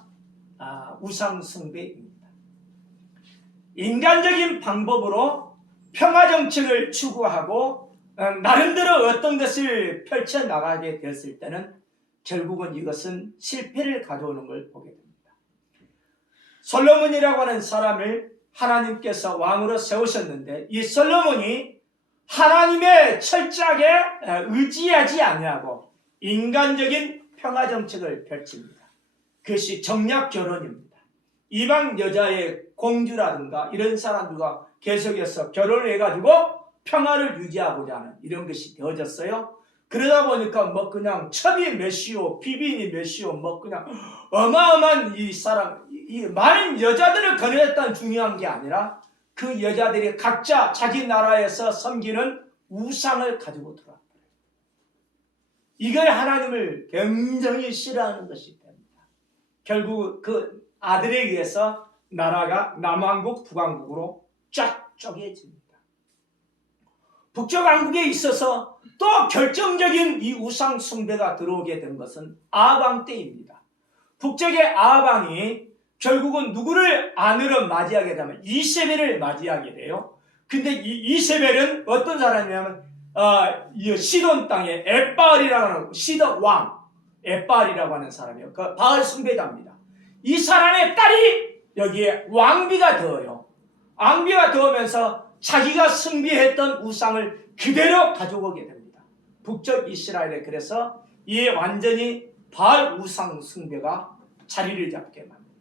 우상 숭배입니다. 인간적인 방법으로 평화 정책을 추구하고 나름대로 어떤 것을 펼쳐나가게 되었을 때는 결국은 이것은 실패를 가져오는 걸 보게 됩니다. 솔로몬이라고 하는 사람을 하나님께서 왕으로 세우셨는데 이 솔로몬이 하나님의 철저하게 의지하지 아니하고 인간적인 평화 정책을 펼칩니다. 그것이 정략 결혼입니다. 이방 여자의 공주라든가 이런 사람들과 계속해서 결혼을 해가지고 평화를 유지하고자 하는 이런 것이 되어졌어요. 그러다 보니까 뭐 그냥 첩이 몇이오, 비빈이 몇이오, 뭐 그냥 어마어마한 이 사람, 이 많은 여자들을 거느렸다는 중요한 게 아니라 그 여자들이 각자 자기 나라에서 섬기는 우상을 가지고 들어왔어요. 이걸 하나님을 굉장히 싫어하는 것이 됩니다. 결국 그 아들에 의해서 나라가 남왕국, 북왕국으로 쫙 쪼개집니다. 북쪽 왕국에 있어서 또 결정적인 이 우상 숭배가 들어오게 된 것은 아방 때입니다. 북쪽의 아방이 결국은 누구를 아내로 맞이하게 되면 이세벨을 맞이하게 돼요. 근데 이 이세벨은 어떤 사람이냐면 이 시돈 땅의 엣바알이라고 하는 시돈 왕 엣바알이라고 하는 사람이에요. 그 바알 숭배자입니다. 이 사람의 딸이 여기에 왕비가 되어요. 왕비가 되면서 자기가 숭배했던 우상을 그대로 가져오게 됩니다. 북쪽 이스라엘에 그래서 이 완전히 바알 우상 숭배가 자리를 잡게 만듭니다.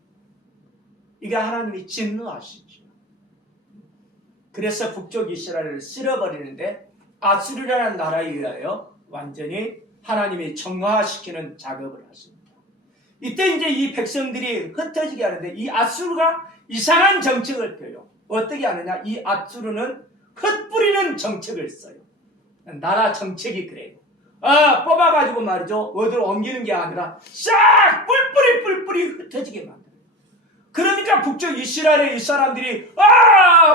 이게 하나님이 진노하시죠. 그래서 북쪽 이스라엘을 쓸어버리는데 아수르라는 나라에 의하여 완전히 하나님이 정화시키는 작업을 하십니다. 이때 이제 이 백성들이 흩어지게 하는데 이 아수르가 이상한 정책을 펴요. 어떻게 하느냐? 이 아수르는 흩뿌리는 정책을 써요. 나라 정책이 그래요. 뽑아가지고 말이죠. 어디로 옮기는 게 아니라 싹 뿔뿔이 흩어지게 만들어요. 그러니까 북쪽 이스라엘의 이 사람들이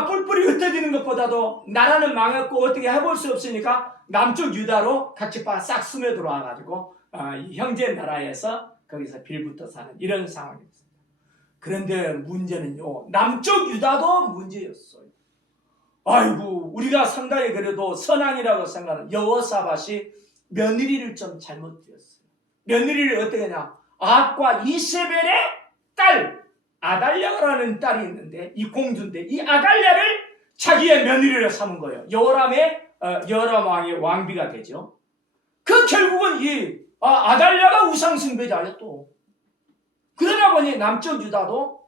뿔뿔이 흩어지는 것보다도 나라는 망했고 어떻게 해볼 수 없으니까 남쪽 유다로 같이 싹 스며들어와가지고 이 형제 나라에서 거기서 빌붙어 사는 이런 상황이었습니다. 그런데 문제는요, 남쪽 유다도 문제였어요. 아이고, 우리가 상당히 그래도 선왕이라고 생각하는 여호사밧이 며느리를 좀 잘못되었어요. 며느리를 어떻게 하냐? 아합과 이세벨의 딸 아달랴라는 딸이 있는데, 이 공주인데 이 아달랴를 자기의 며느리로 삼은 거예요. 여호람 왕의 왕비가 되죠. 그 결국은 이 아달랴가 우상숭배자예요. 또 그러다 보니 남쪽 유다도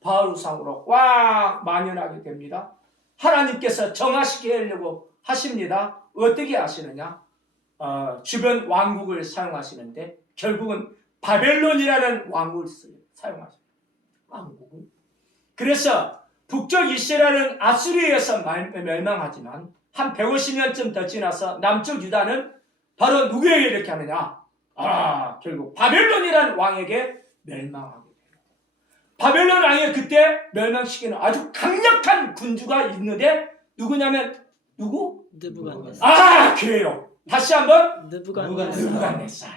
바알 우상으로 꽉 만연하게 됩니다. 하나님께서 정화시키게 하려고 하십니다. 어떻게 하시느냐? 주변 왕국을 사용하시는데 결국은 바벨론이라는 왕국을 사용하십니다. 왕국은. 그래서 북쪽 이스라엘은 아수리에서 멸망하지만 한 150년쯤 더 지나서 남쪽 유다는 바로 누구에게 이렇게 하느냐? 결국 바벨론이라는 왕에게 멸망하게 됩니다. 바벨론 왕이 그때 멸망시키는 아주 강력한 군주가 있는데 누구냐면 누구? 느부갓네살. 그래요. 다시 한번 느부갓네살.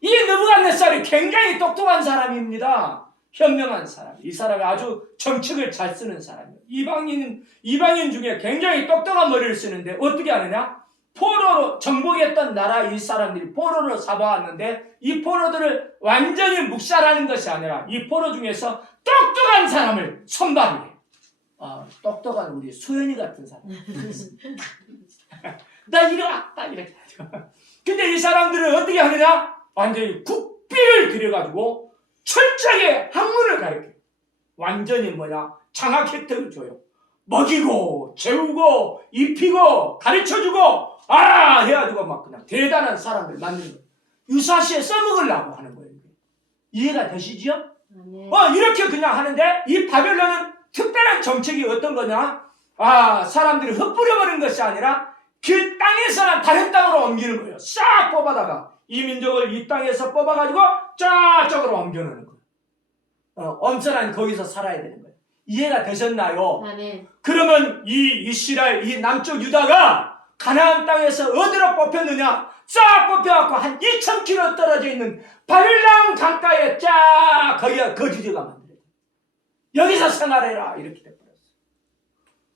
이 느부갓네살이 굉장히 똑똑한 사람입니다. 현명한 사람. 이 사람이 아주 정책을 잘 쓰는 사람이에요. 이방인 중에 굉장히 똑똑한 머리를 쓰는데 어떻게 하느냐? 포로로 정복했던 나라 이 사람들이 포로로 잡아왔는데 이 포로들을 완전히 묵살하는 것이 아니라 이 포로 중에서 똑똑한 사람을 선발을 해요. 똑똑한 우리 수연이 같은 사람. 나 이리와! 딱 이렇게 하죠. 근데 이 사람들은 어떻게 하느냐? 완전히 국비를 들여가지고 철저하게 학문을 가르쳐요. 완전히 장학 혜택을 줘요. 먹이고, 재우고, 입히고, 가르쳐주고, 해가지고 막 그냥 대단한 사람들 만드는 거예요. 유사시에 써먹으려고 하는 거예요. 이해가 되시죠? 네. 이렇게 그냥 하는데 이 바벨론은 특별한 정책이 어떤 거냐? 사람들이 흩뿌려버린 것이 아니라 그 땅에서는 다른 땅으로 옮기는 거예요. 싹 뽑아다가 이 민족을 이 땅에서 뽑아가지고 저쪽으로 옮겨놓는 거예요. 엄선한 거기서 살아야 되는 거예요. 이해가 되셨나요? 네. 그러면 이 이스라엘, 이 남쪽 유다가 가나안 땅에서 어디로 뽑혔느냐? 쫙 뽑혀갖고 한 2,000km 떨어져 있는 바빌론 강가에 쫙 거기가 거주지가 만들어요. 여기서 생활해라 이렇게 돼버렸어요.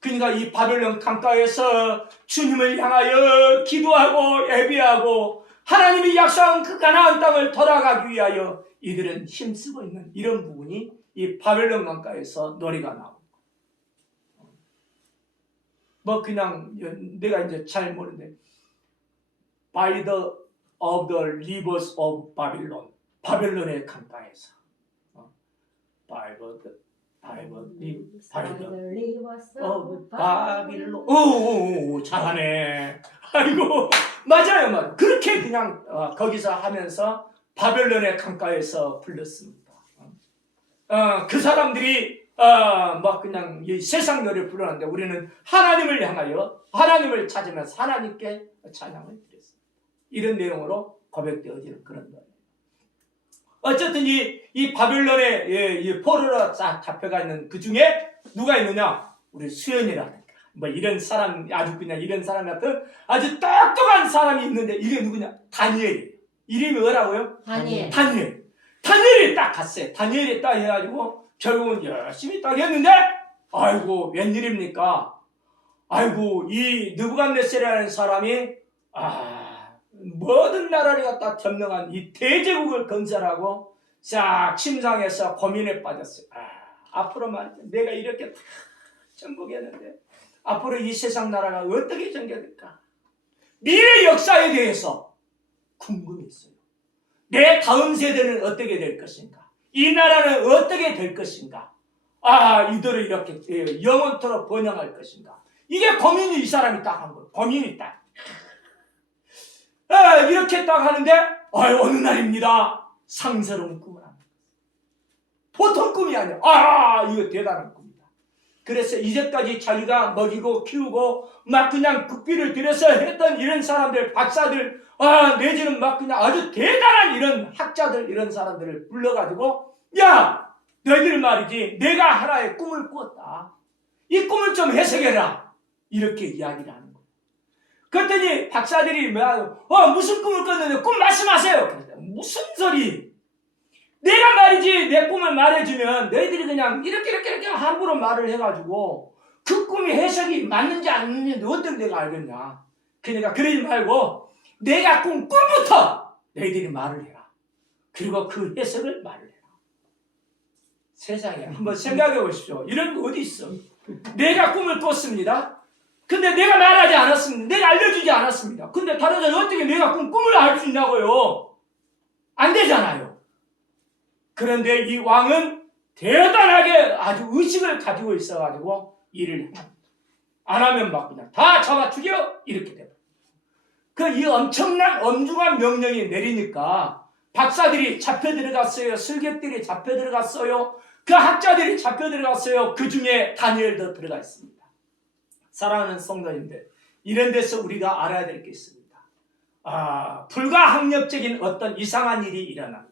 그러니까 이 바빌론 강가에서 주님을 향하여 기도하고 예배하고 하나님이 약속한 그 가나안 땅을 돌아가기 위하여 이들은 힘쓰고 있는 이런 부분이 이 바벨론 강가에서 노래가 나오고 그냥 내가 이제 잘 모르는데 By the of the rivers of Babylon 바벨론의 강가에서 By the rivers of Babylon 오 잘하네. 아이고 맞아요. 그렇게 그냥 거기서 하면서 바벨론의 강가에서 불렀습니다. 그 사람들이 그냥 이 세상 노래를 부르는데 우리는 하나님을 향하여 하나님을 찾으면서 하나님께 찬양을 드렸습니다. 이런 내용으로 고백되어지는 그런 노래예요. 어쨌든 이 바벨론의 이 포로로 쫙 잡혀가 있는 그 중에 누가 있느냐? 우리 수연이라든가 이런 사람 아주 그냥 이런 사람 같은 아주 똑똑한 사람이 있는데 이게 누구냐? 다니엘이에요. 이름이 뭐라고요? 다니엘이 딱 갔어요. 다니엘이 딱 해가지고 결국은 열심히 딱 했는데 아이고 웬일입니까? 아이고 이 느부갓네살이라는 사람이 모든 나라를 갖다 점령한 이 대제국을 건설하고 싹 침상에서 고민에 빠졌어요. 앞으로 말이죠. 내가 이렇게 다 정복했는데 앞으로 이 세상 나라가 어떻게 전개될까? 미래 역사에 대해서 궁금했어요. 내 다음 세대는 어떻게 될 것인가? 이 나라는 어떻게 될 것인가? 이들을 이렇게 영원토록 번영할 것인가? 이게 고민이 이 사람이 딱 한 거예요. 고민이 딱. 이렇게 딱 하는데 어느 날입니다. 상스러운 꿈을 합니다. 보통 꿈이 아니에요. 이거 대단한 꿈이다. 그래서 이제까지 자기가 먹이고 키우고 막 그냥 국비를 들여서 했던 이런 사람들, 박사들, 내지는 막 그냥 아주 대단한 이런 학자들, 이런 사람들을 불러가지고 야! 너희들 말이지 내가 하나의 꿈을 꾸었다. 이 꿈을 좀 해석해라. 이렇게 이야기를 하는 거예요. 그랬더니 박사들이 무슨 꿈을 꿨는데 꿈 말씀하세요. 무슨 소리? 내가 말이지 내 꿈을 말해주면 너희들이 그냥 이렇게 함부로 말을 해가지고 그 꿈이 해석이 맞는지 안 맞는지 어떻게 내가 알겠냐. 그러니까 그러지 말고 내가 꾼 꿈부터 너희들이 말을 해라. 그리고 그 해석을 말을 해라. 세상에 한번 생각해 보십시오. 이런 거 어디 있어. 내가 꿈을 꿨습니다. 근데 내가 말하지 않았습니다. 내가 알려주지 않았습니다. 근데 다른 사람이 어떻게 내가 꾼 꿈을 알 수 있냐고요. 안 되잖아요. 그런데 이 왕은 대단하게 아주 의식을 가지고 있어가지고 일을 합니다. 안 하면 막 그냥 다 잡아 죽여 이렇게 돼요. 그 이 엄청난 엄중한 명령이 내리니까 박사들이 잡혀 들어갔어요. 슬객들이 잡혀 들어갔어요. 그 학자들이 잡혀 들어갔어요. 그 중에 다니엘도 들어가 있습니다. 사랑하는 성도님들, 이런 데서 우리가 알아야 될 게 있습니다. 불가항력적인 어떤 이상한 일이 일어납니다.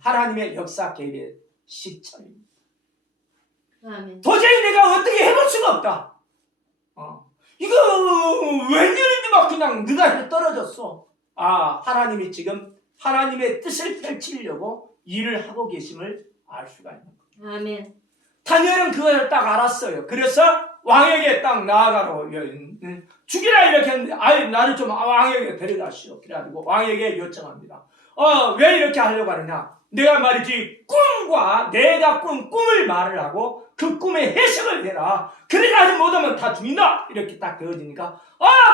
하나님의 역사 개입의 시점입니다. 아멘. 도저히 내가 어떻게 해볼 수가 없다. 이거 웬일인지 막 그냥 네가 떨어졌어. 하나님이 지금 하나님의 뜻을 펼치려고 일을 하고 계심을 알 수가 있는 거예요. 아멘. 다니엘은 그걸 딱 알았어요. 그래서 왕에게 딱 나아가로 죽이라 이렇게 했는데 나를 좀 왕에게 데려가시오. 그래가지고 왕에게 요청합니다. 왜 이렇게 하려고 하느냐. 내가 말이지 꿈과 내가 꾼 꿈을 말을 하고 그 꿈의 해석을 내라. 그래가지고 못하면 다 죽인다. 이렇게 딱 되어지니까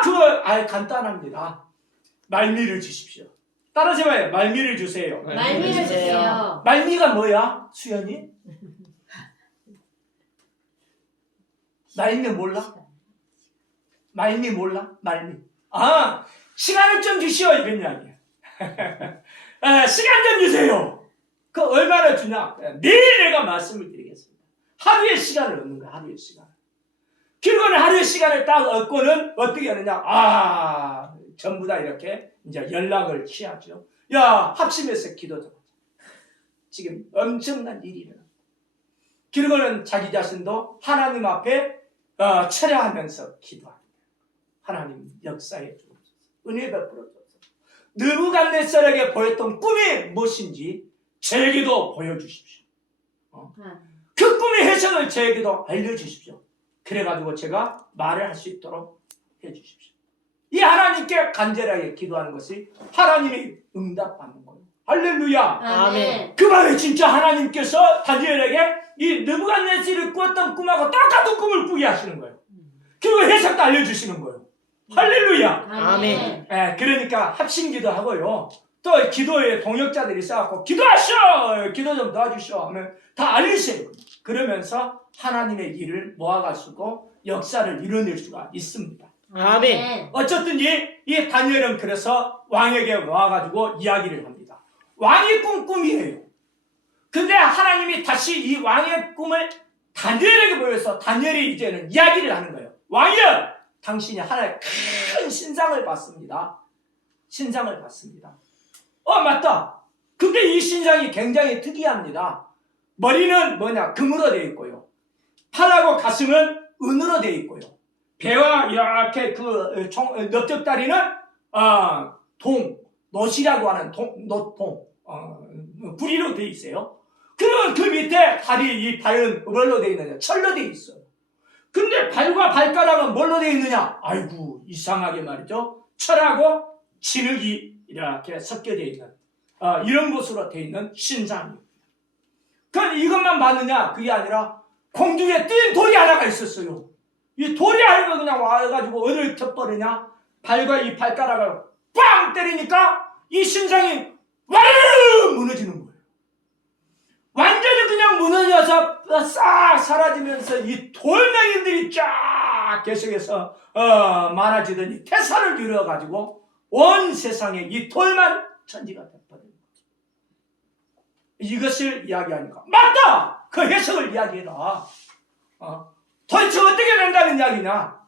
그거 간단합니다. 말미를 주십시오. 따라서 봐요. 말미를 주세요. 말미를 주세요. 말미가 뭐야? 수연이? 말미 몰라? 말미 몰라? 말미. 시간을 좀 주시오. 이런 이야기야. 시간 좀 주세요. 그 얼마나 주냐? 내일 내가 말씀을 드리겠습니다. 하루의 시간을 얻는 거야. 하루의 시간. 그리고는 하루의 시간을 딱 얻고는 어떻게 하느냐? 전부 다 이렇게 이제 연락을 취하죠. 야, 합심해서 기도 좀 하자. 지금 엄청난 일이 일어나. 그리고는 자기 자신도 하나님 앞에 철야하면서 기도합니다. 하나님 역사에 주옵소서. 은혜 베풀어 주옵소서. 느부갓네살에게 보였던 꿈이 무엇인지 저에게도 보여주십시오. 그 꿈의 해석을 저에게도 알려주십시오. 그래가지고 제가 말을 할 수 있도록 해주십시오. 이 하나님께 간절하게 기도하는 것이 하나님이 응답받는 거예요. 할렐루야. 아멘. 그 밤에 진짜 하나님께서 다니엘에게 이 느부갓네살이 꾸었던 꿈하고 똑같은 꿈을 꾸게 하시는 거예요. 그리고 해석도 알려주시는 거예요. 할렐루야. 아멘. 그러니까 합심기도 하고요. 또 기도에 동역자들이 쌓았고 기도하시오. 기도 좀 도와주시오 하면 다 알리세요. 그러면서 하나님의 일을 모아가지고 역사를 이뤄낼 수가 있습니다. 아멘. 어쨌든지 이 다니엘은 그래서 왕에게 와가지고 이야기를 합니다. 왕이 꾼 꿈이에요. 근데 하나님이 다시 이 왕의 꿈을 다니엘에게 보여서 다니엘이 이제는 이야기를 하는 거예요. 왕이여, 당신이 하나의 큰 신상을 봤습니다. 신상을 봤습니다. 맞다. 근데 이 신상이 굉장히 특이합니다. 머리는 금으로 되어 있고요. 팔하고 가슴은 은으로 되어 있고요. 배와 이렇게 넓적다리는 놋이라고 하는 구리로 되어 있어요. 그러면 그 밑에 다리 이 발은 뭘로 되어 있느냐? 철로 되어 있어요. 근데 발과 발가락은 뭘로 되어 있느냐? 아이고 이상하게 말이죠. 철하고 진흙이 이렇게 섞여져 있는 이런 것으로 되어 있는 신상입니다. 그럼 이것만 봤느냐? 그게 아니라 공중에 뛴 돌이 하나가 있었어요. 이 돌이 하나가 그냥 와가지고 어디를 펴버리냐? 발과 이 발가락을 빵 때리니까 이 신상이 와르르 무너지는 거예요. 완전히 그냥 무너져서 싹 사라지면서 이 돌멩이들이 쫙 계속해서 많아지더니 태산을 이루어가지고 온 세상에 이 돌만 천지가 돼버린 거죠. 이것을 이야기하니까 맞다! 그 해석을 이야기해라. 도대체 어떻게 된다는 이야기냐?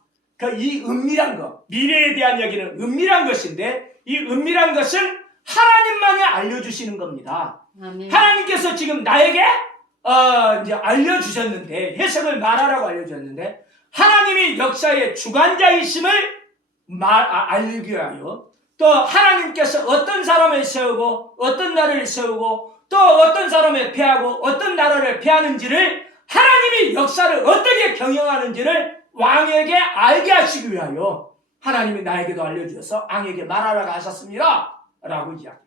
이 은밀한 것, 미래에 대한 이야기는 은밀한 것인데 이 은밀한 것은 하나님만이 알려주시는 겁니다. 아멘. 하나님께서 지금 나에게 이제 알려주셨는데 해석을 말하라고 알려주셨는데 하나님이 역사의 주관자이심을 알기 위하여 또 하나님께서 어떤 사람을 세우고 어떤 나라를 세우고 또 어떤 사람을 패하고 어떤 나라를 패하는지를 하나님이 역사를 어떻게 경영하는지를 왕에게 알게 하시기 위하여 하나님이 나에게도 알려주셔서 왕에게 말하라고 하셨습니다 라고 이야기합니다.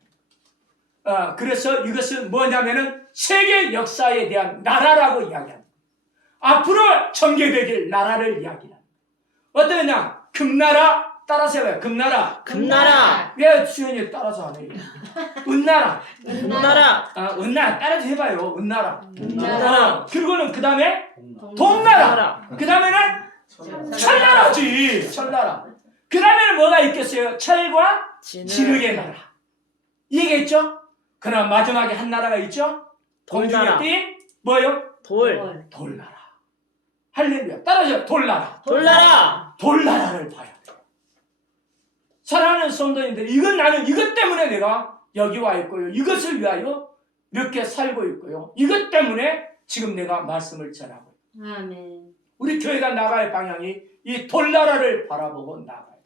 그래서 이것은 뭐냐면은 세계 역사에 대한 나라라고 이야기합니다. 앞으로 전개되길 나라를 이야기합니다. 어떠냐? 금나라 따라서 해봐요. 금나라. 금나라. 왜 수현이 따라서 안 해요? 은나라. 은나라. 은나라 따라서 해봐요. 은나라. 은나라. 그리고는 그 다음에 동나라. 그 다음에는 철나라지. 철나라. 그 다음에는 뭐가 있겠어요? 철과 진흙의 나라. 이해겠죠? 그러나 마지막에 한 나라가 있죠? 돌나라. 뭐예요? 돌나라. 할렐루야. 따라서 돌나라. 돌나라. 돌나라를 봐야 돼요. 사랑하는 성도님들, 나는 이것 때문에 내가 여기 와 있고요. 이것을 위하여 이렇게 살고 있고요. 이것 때문에 지금 내가 말씀을 전하고 있고요. 아멘. 우리 교회가 나갈 방향이 이 돌나라를 바라보고 나가야 됩니다.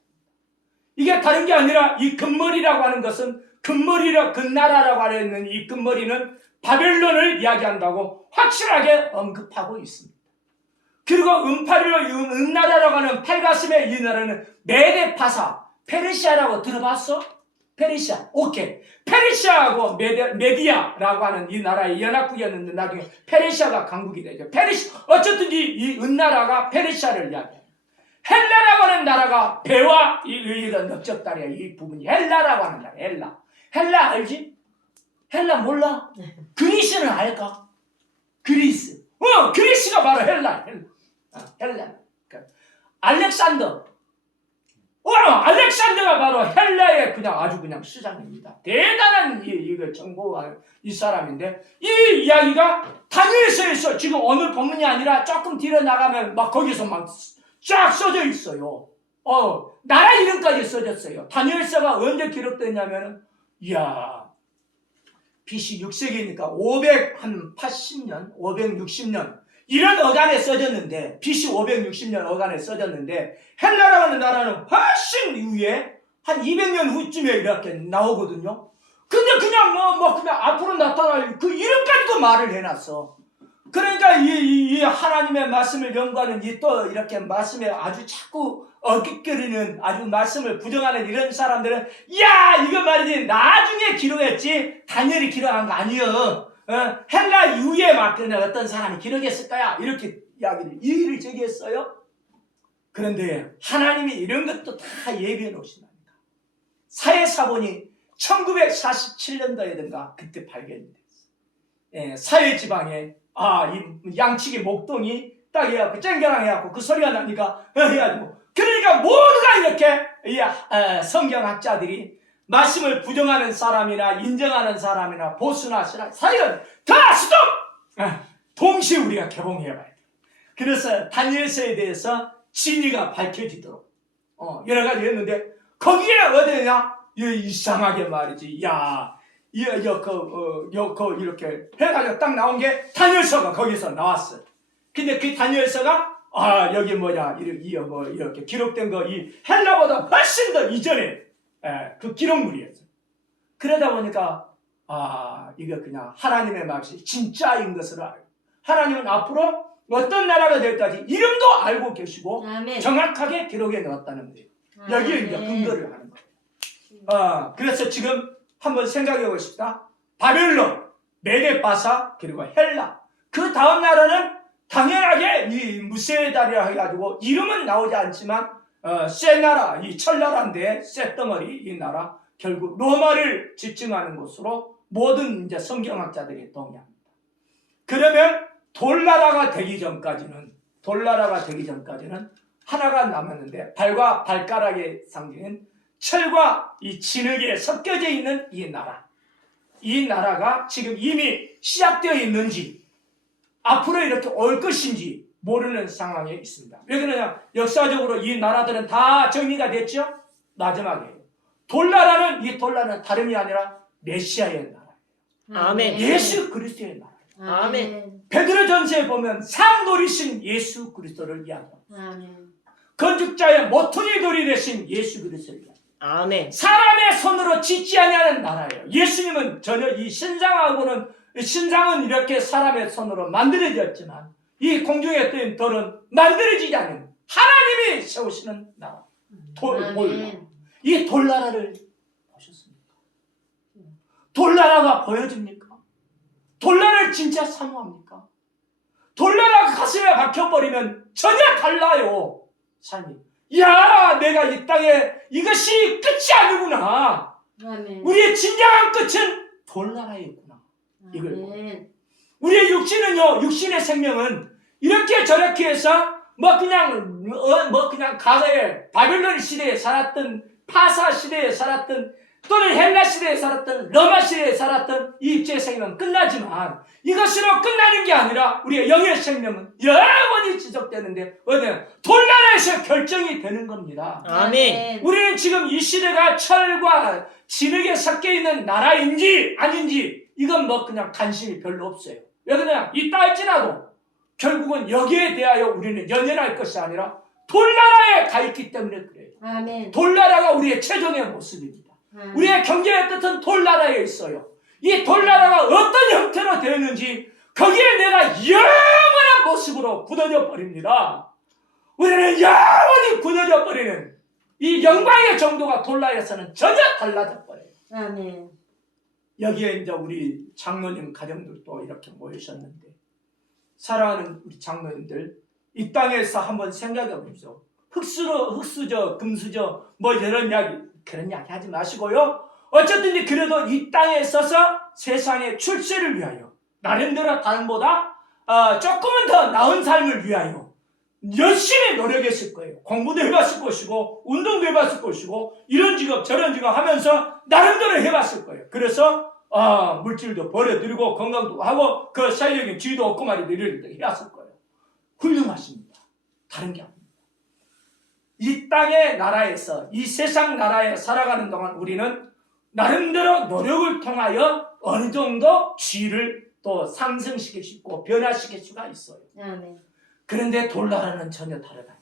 이게 다른 게 아니라 이 금머리라고 하는 것은 금나라라고 하는 이 금머리는 바벨론을 이야기한다고 확실하게 언급하고 있습니다. 그리고 은나라라고 하는 팔가슴의 이 나라는 메데파사, 페르시아라고 들어봤어? 페르시아. 오케이. 페르시아하고 메디아라고 하는 이 나라의 연합국이었는데 나중에 페르시아가 강국이 되죠. 어쨌든 이 은나라가 페르시아를 이야기해요. 헬라라고 하는 나라가 배와 이런 넓적다리야. 이 부분이 헬라라고 하는 나라. 헬라 알지? 헬라 몰라? 그리스는 알까? 그리스. 그리스가 바로 헬라. 알렉산더. 알렉산더가 바로 헬라의 아주 수장입니다. 대단한 정보가 이 사람인데, 이 이야기가 다니엘서에서 지금 오늘 본문이 아니라 조금 뒤로 나가면 거기서 쫙 써져 있어요. 나라 이름까지 써졌어요. 다니엘서가 언제 기록됐냐면은, BC 6세기니까 580년, 560년, 이런 어간에 써졌는데, BC 560년 어간에 써졌는데, 헬라라고 하는 나라는 훨씬 이후에, 한 200년 후쯤에 이렇게 나오거든요. 근데 그냥 앞으로 나타날 그 이름까지도 말을 해놨어. 그러니까 이 하나님의 말씀을 연구하는 또 이렇게 말씀에 아주 자꾸 어깃거리는 아주 말씀을 부정하는 이런 사람들은 이거 말이지 나중에 기록했지 다니엘이 기록한 거 아니여. 헬라 이후에 어떤 사람이 기록했을 거야. 이렇게 이의를 제기했어요. 그런데 하나님이 이런 것도 다 예비해 놓으신답니다. 사회사본이 1947년도에든가 그때 발견이 됐어요. 사회지방에 이 양측의 목동이 딱 해갖고 쨍겨랑 해갖고 그 소리가 나니까 해가지고 그러니까 모두가 이렇게 성경학자들이 말씀을 부정하는 사람이나 인정하는 사람이나 보수나 사이는 다 스톱! 동시에 우리가 개봉해야 봐야 돼. 그래서 다니엘서에 대해서 진리가 밝혀지도록 여러 가지 했는데 거기에 어디냐? 이상하게 말이지. 이렇게 해가지고 딱 나온 게 다니엘서가 거기서 나왔어. 근데 그 다니엘서가 여기 이렇게 기록된 거 이 헬라보다 훨씬 더 이전에 그 기록물이었어요. 그러다 보니까 이거 그냥 하나님의 말씀이 진짜인 것을 알고 하나님은 앞으로 어떤 나라가 될까지 이름도 알고 계시고 아멘. 정확하게 기록해 놓았다는 거예요. 여기에 이제 근거를 하는 거예요. 그래서 지금 한번 생각해 보십시다. 바벨론, 메데파사 그리고 헬라. 그 다음 나라는 당연하게 이 무쇠다리라 해가지고 이름은 나오지 않지만 쇠 나라, 이 철나라인데 쇠덩어리 이 나라 결국 로마를 지칭하는 곳으로 모든 이제 성경학자들이 동의합니다. 그러면 돌나라가 되기 전까지는 하나가 남았는데 발과 발가락의 상징은 철과 이 진흙에 섞여져 있는 이 나라가 지금 이미 시작되어 있는지 앞으로 이렇게 올 것인지 모르는 상황에 있습니다. 왜 그러냐? 역사적으로 이 나라들은 다 정리가 됐죠? 마지막에 돌나라는 다름이 아니라 메시아의 나라예요. 아멘. 예수 그리스도의 나라예요. 아멘. 베드로전서에 보면 상 노리신 예수 그리스도를 이야기합니다. 아멘. 건축자의 모퉁이 돌이 되신 예수 그리스도를 이야기합니다. 아멘. 사람의 손으로 짓지 아니하는 나라예요. 예수님은 전혀 이 신상은 이렇게 사람의 손으로 만들어졌지만 이 공중에 뜨인 돌은 만들어지지 않는 하나님이 세우시는 나라. 돌. 이 돌나라를 보셨습니까? 돌나라가 보여집니까? 돌나라를 진짜 사모합니까? 돌나라가 가슴에 박혀버리면 전혀 달라요. 삶이. 야, 내가 이 땅에 이것이 끝이 아니구나. 우리의 진정한 끝은 돌나라였구나. 이걸 우리의 육신의 생명은 이렇게 저렇게 해서 그냥 과거에 바벨론 시대에 살았던 파사 시대에 살았던 또는 헬라 시대에 살았던 로마 시대에 살았던 이 육체의 생명은 끝나지만 이것으로 끝나는 게 아니라 우리의 영의 생명은 영원히 지속되는데 어디냐? 돌나라에서 결정이 되는 겁니다. 아멘. 우리는 지금 이 시대가 철과 진흙에 섞여 있는 나라인지 아닌지 이건 그냥 관심이 별로 없어요. 왜 그러냐? 있다 할지라도 결국은 여기에 대하여 우리는 연연할 것이 아니라 돌나라에 가 있기 때문에 그래요. 아멘. 돌나라가 우리의 최종의 모습입니다. 우리의 경제의 뜻은 돌나라에 있어요. 이 돌나라가 어떤 형태로 되었는지 거기에 내가 영원한 모습으로 굳어져 버립니다. 우리는 영원히 굳어져 버리는 이 영광의 정도가 돌나라에서는 전혀 달라져 버려요. 아멘. 여기에 이제 우리 장로님 가정들도 이렇게 모이셨는데 사랑하는 우리 장로님들 이 땅에서 한번 생각해 보십시오. 흙수저, 금수저 그런 이야기 하지 마시고요. 어쨌든 그래도 이 땅에 있어서 세상의 출세를 위하여 나름대로 다른보다 조금은 더 나은 삶을 위하여 열심히 노력했을 거예요. 공부도 해봤을 것이고 운동도 해봤을 것이고 이런 직업 저런 직업 하면서 나름대로 해봤을 거예요. 그래서 물질도 버려드리고 건강도 하고 그 사회적인 지위도 없고 말이도 이렇게 해왔을 거예요. 훌륭하십니다. 다른 게 아닙니다. 이 땅의 나라에서 이 세상 나라에 살아가는 동안 우리는 나름대로 노력을 통하여 어느 정도 지위를 또 상승시킬 수 있고 변화시킬 수가 있어요. 아멘. 그런데 돌나라는 전혀 다르다니까.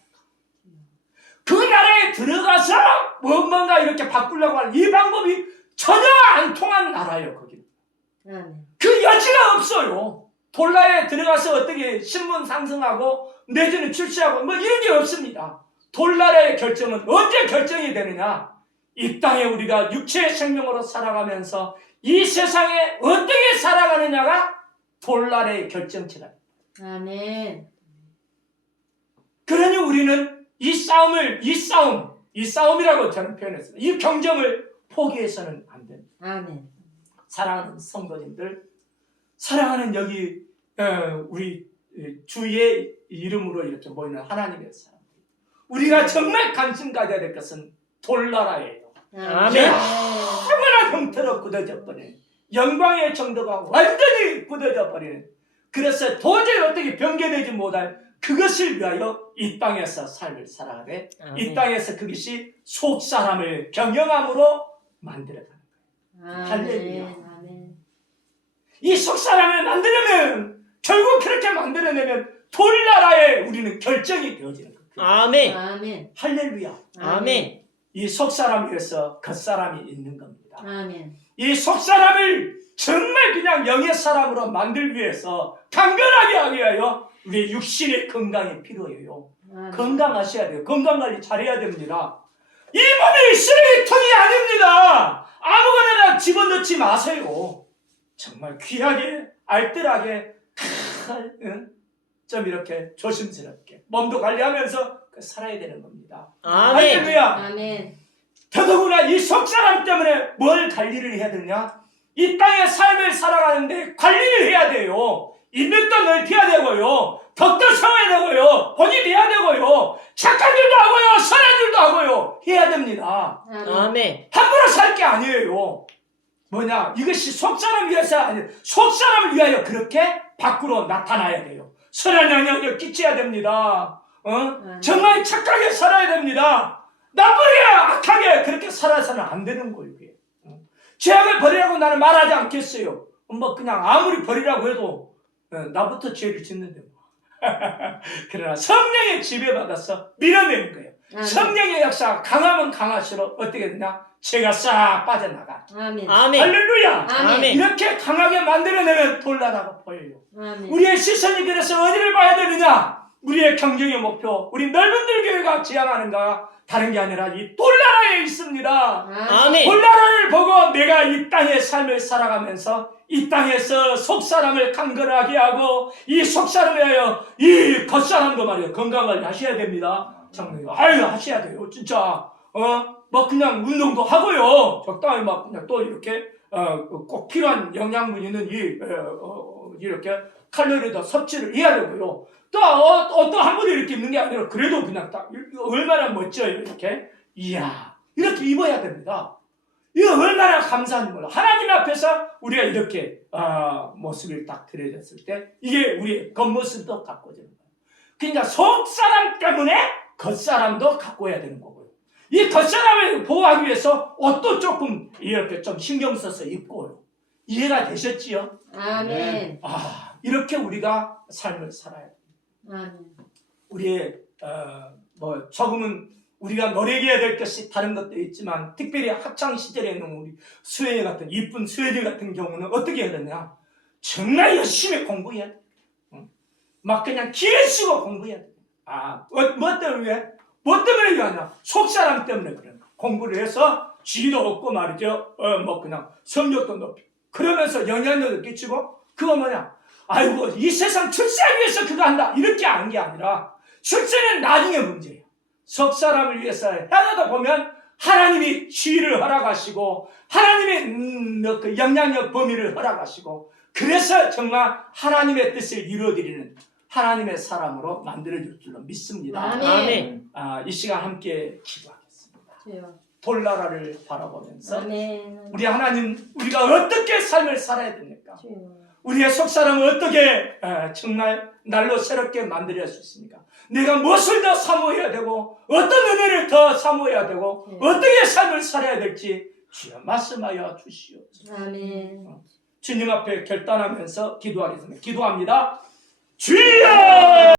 그 나라에 들어가서 뭔가 이렇게 바꾸려고 하는 이 방법이 전혀 안 통하는 나라예요. 거기는. 아멘. 그 여지가 없어요. 돌나라에 들어가서 어떻게 신분 상승하고 내지는 출세하고 이런 게 없습니다. 돌나라의 결정은 언제 결정이 되느냐? 이 땅에 우리가 육체의 생명으로 살아가면서 이 세상에 어떻게 살아가느냐가 돌나라의 결정체다. 아멘. 그러니 우리는 이 싸움이라고 저는 표현했습니다. 이 경쟁을 포기해서는 안 됩니다. 아멘. 사랑하는 성도님들, 사랑하는 여기 우리 주의 이름으로 이렇게 모이는 하나님의 사람. 우리가 정말 관심 가져야 될 것은 돌나라예요. 아멘. 영원한 형태로 굳어져 버리는 영광의 정도가 완전히 굳어져 버리는 그래서 도저히 어떻게 변개되지 못할 그것을 위하여 이 땅에서 삶을 살아가되 이 땅에서 그것이 속사람을 경영함으로 만들어가는 거예요. 할렐루야. 아멘. 이 속사람을 만들려면 결국 그렇게 만들어내면 돌나라에 우리는 결정이 되어지는 거예요. 아멘. 아멘. 할렐루야. 아멘. 이 속사람 위해서 겉사람이 있는 겁니다. 아멘. 이 속사람을 정말 그냥 영의 사람으로 만들기 위해서 강건하게 하기 위하여 우리 육신의 건강이 필요해요. 아멘. 건강하셔야 돼요. 건강관리 잘해야 됩니다. 이 몸이 쓰레기통이 아닙니다. 아무거나 집어넣지 마세요. 정말 귀하게 알뜰하게 좀 이렇게 조심스럽게 몸도 관리하면서 살아야 되는 겁니다. 아멘. 할렐루야. 아멘. 더더구나 이 속사람 때문에 뭘 관리를 해야 되냐? 이 땅의 삶을 살아가는데 관리를 해야 돼요. 인맥도 넓혀야 되고요. 덕도 세워야 되고요. 본이 돼야 되고요. 착한 일도 하고요. 선한 일도 하고요. 해야 됩니다. 아멘. 함부로 살 게 아니에요. 이것이 속사람을 위해서 아니에요. 속사람을 위하여 그렇게 밖으로 나타나야 돼요. 선한 영향을 끼쳐야 됩니다. 정말 착하게 살아야 됩니다. 나쁘게 악하게 그렇게 살아서는 안 되는 거예요. 죄악을 버리라고 나는 말하지 않겠어요. 그냥 아무리 버리라고 해도 나부터 죄를 짓는데 그러나 성령의 지배받아서 밀어내는 거예요. 아멘. 성령의 역사 강하면 강할수록 어떻게 되냐? 죄가 싹 빠져나가. 아멘. 아멘. 할렐루야. 아멘. 이렇게 강하게 만들어내면 돌나라가 보여요. 아멘. 우리의 시선이 그래서 어디를 봐야 되느냐? 우리의 경쟁의 목표, 우리 넓은 들교회가 지향하는가 다른 게 아니라 이 돌나라에 있습니다. 아멘. 돌나라를 보고 내가 이 땅의 삶을 살아가면서 이 땅에서 속사람을 강건하게 하고 이 속사람에 하여 이 겉사람도 말이에요. 건강을 하셔야 됩니다. 장로님, 아유 하셔야 돼요. 진짜 뭐 그냥 운동도 하고요. 적당히 막 그냥 또 이렇게 꼭 필요한 영양분 있는 이렇게 칼로리도 섭취를 해야 되고요. 또 어떤 한 분이 이렇게 입는 게 아니라 그래도 그냥 딱 얼마나 멋져요. 이렇게 이야 이렇게 입어야 됩니다. 이거 얼마나 감사한 거예요. 하나님 앞에서 우리가 이렇게 모습을 딱 드려졌을 때 이게 우리의 겉모습도 가꿔지는 거예요. 그러니까 속사람 때문에 겉사람도 가꿔야 되는 거고요. 이 겉사람을 보호하기 위해서 옷도 조금 이렇게 좀 신경 써서 입고요. 이해가 되셨지요? 아멘. 이렇게 우리가 삶을 살아야 돼요. 아멘. 우리의 조금은 우리가 노력해야 될 것이 다른 것도 있지만 특별히 학창 시절에 있는 우리 수혜녀 같은 이쁜 수혜녀 같은 경우는 어떻게 해야 되냐? 정말 열심히 공부해야 돼. 막 그냥 기회 쓰고 공부해야 돼. 뭐 때문에? 뭐 때문에 그러냐? 속사람 때문에 그래. 공부를 해서 지위도 얻고 말이죠. 뭐 그냥 성적도 높이. 그러면서 영향력을 끼치고 그거 뭐냐? 아이고 이 세상 출세하기 위해서 그거 한다. 이렇게 하는 게 아니라 출세는 나중에 문제예요. 속사람을 위해서 하다 보면 하나님이 지위를 허락하시고 하나님의 그 영향력 범위를 허락하시고 그래서 정말 하나님의 뜻을 이루어드리는 하나님의 사람으로 만들어줄 줄로 믿습니다. 아멘. 이 시간 함께 기도하겠습니다. 주여. 돌나라를 바라보면서 아멘. 우리 하나님 우리가 어떻게 삶을 살아야 됩니까? 주여. 우리의 속사람을 어떻게 정말 날로 새롭게 만들어야 수 있습니까? 내가 무엇을 더 사모해야 되고 어떤 은혜를 더 사모해야 되고 어떻게 삶을 살아야 될지 주여 말씀하여 주시옵소서. 아멘. 주님 앞에 결단하면서 기도하겠습니다. 기도합니다. 주여!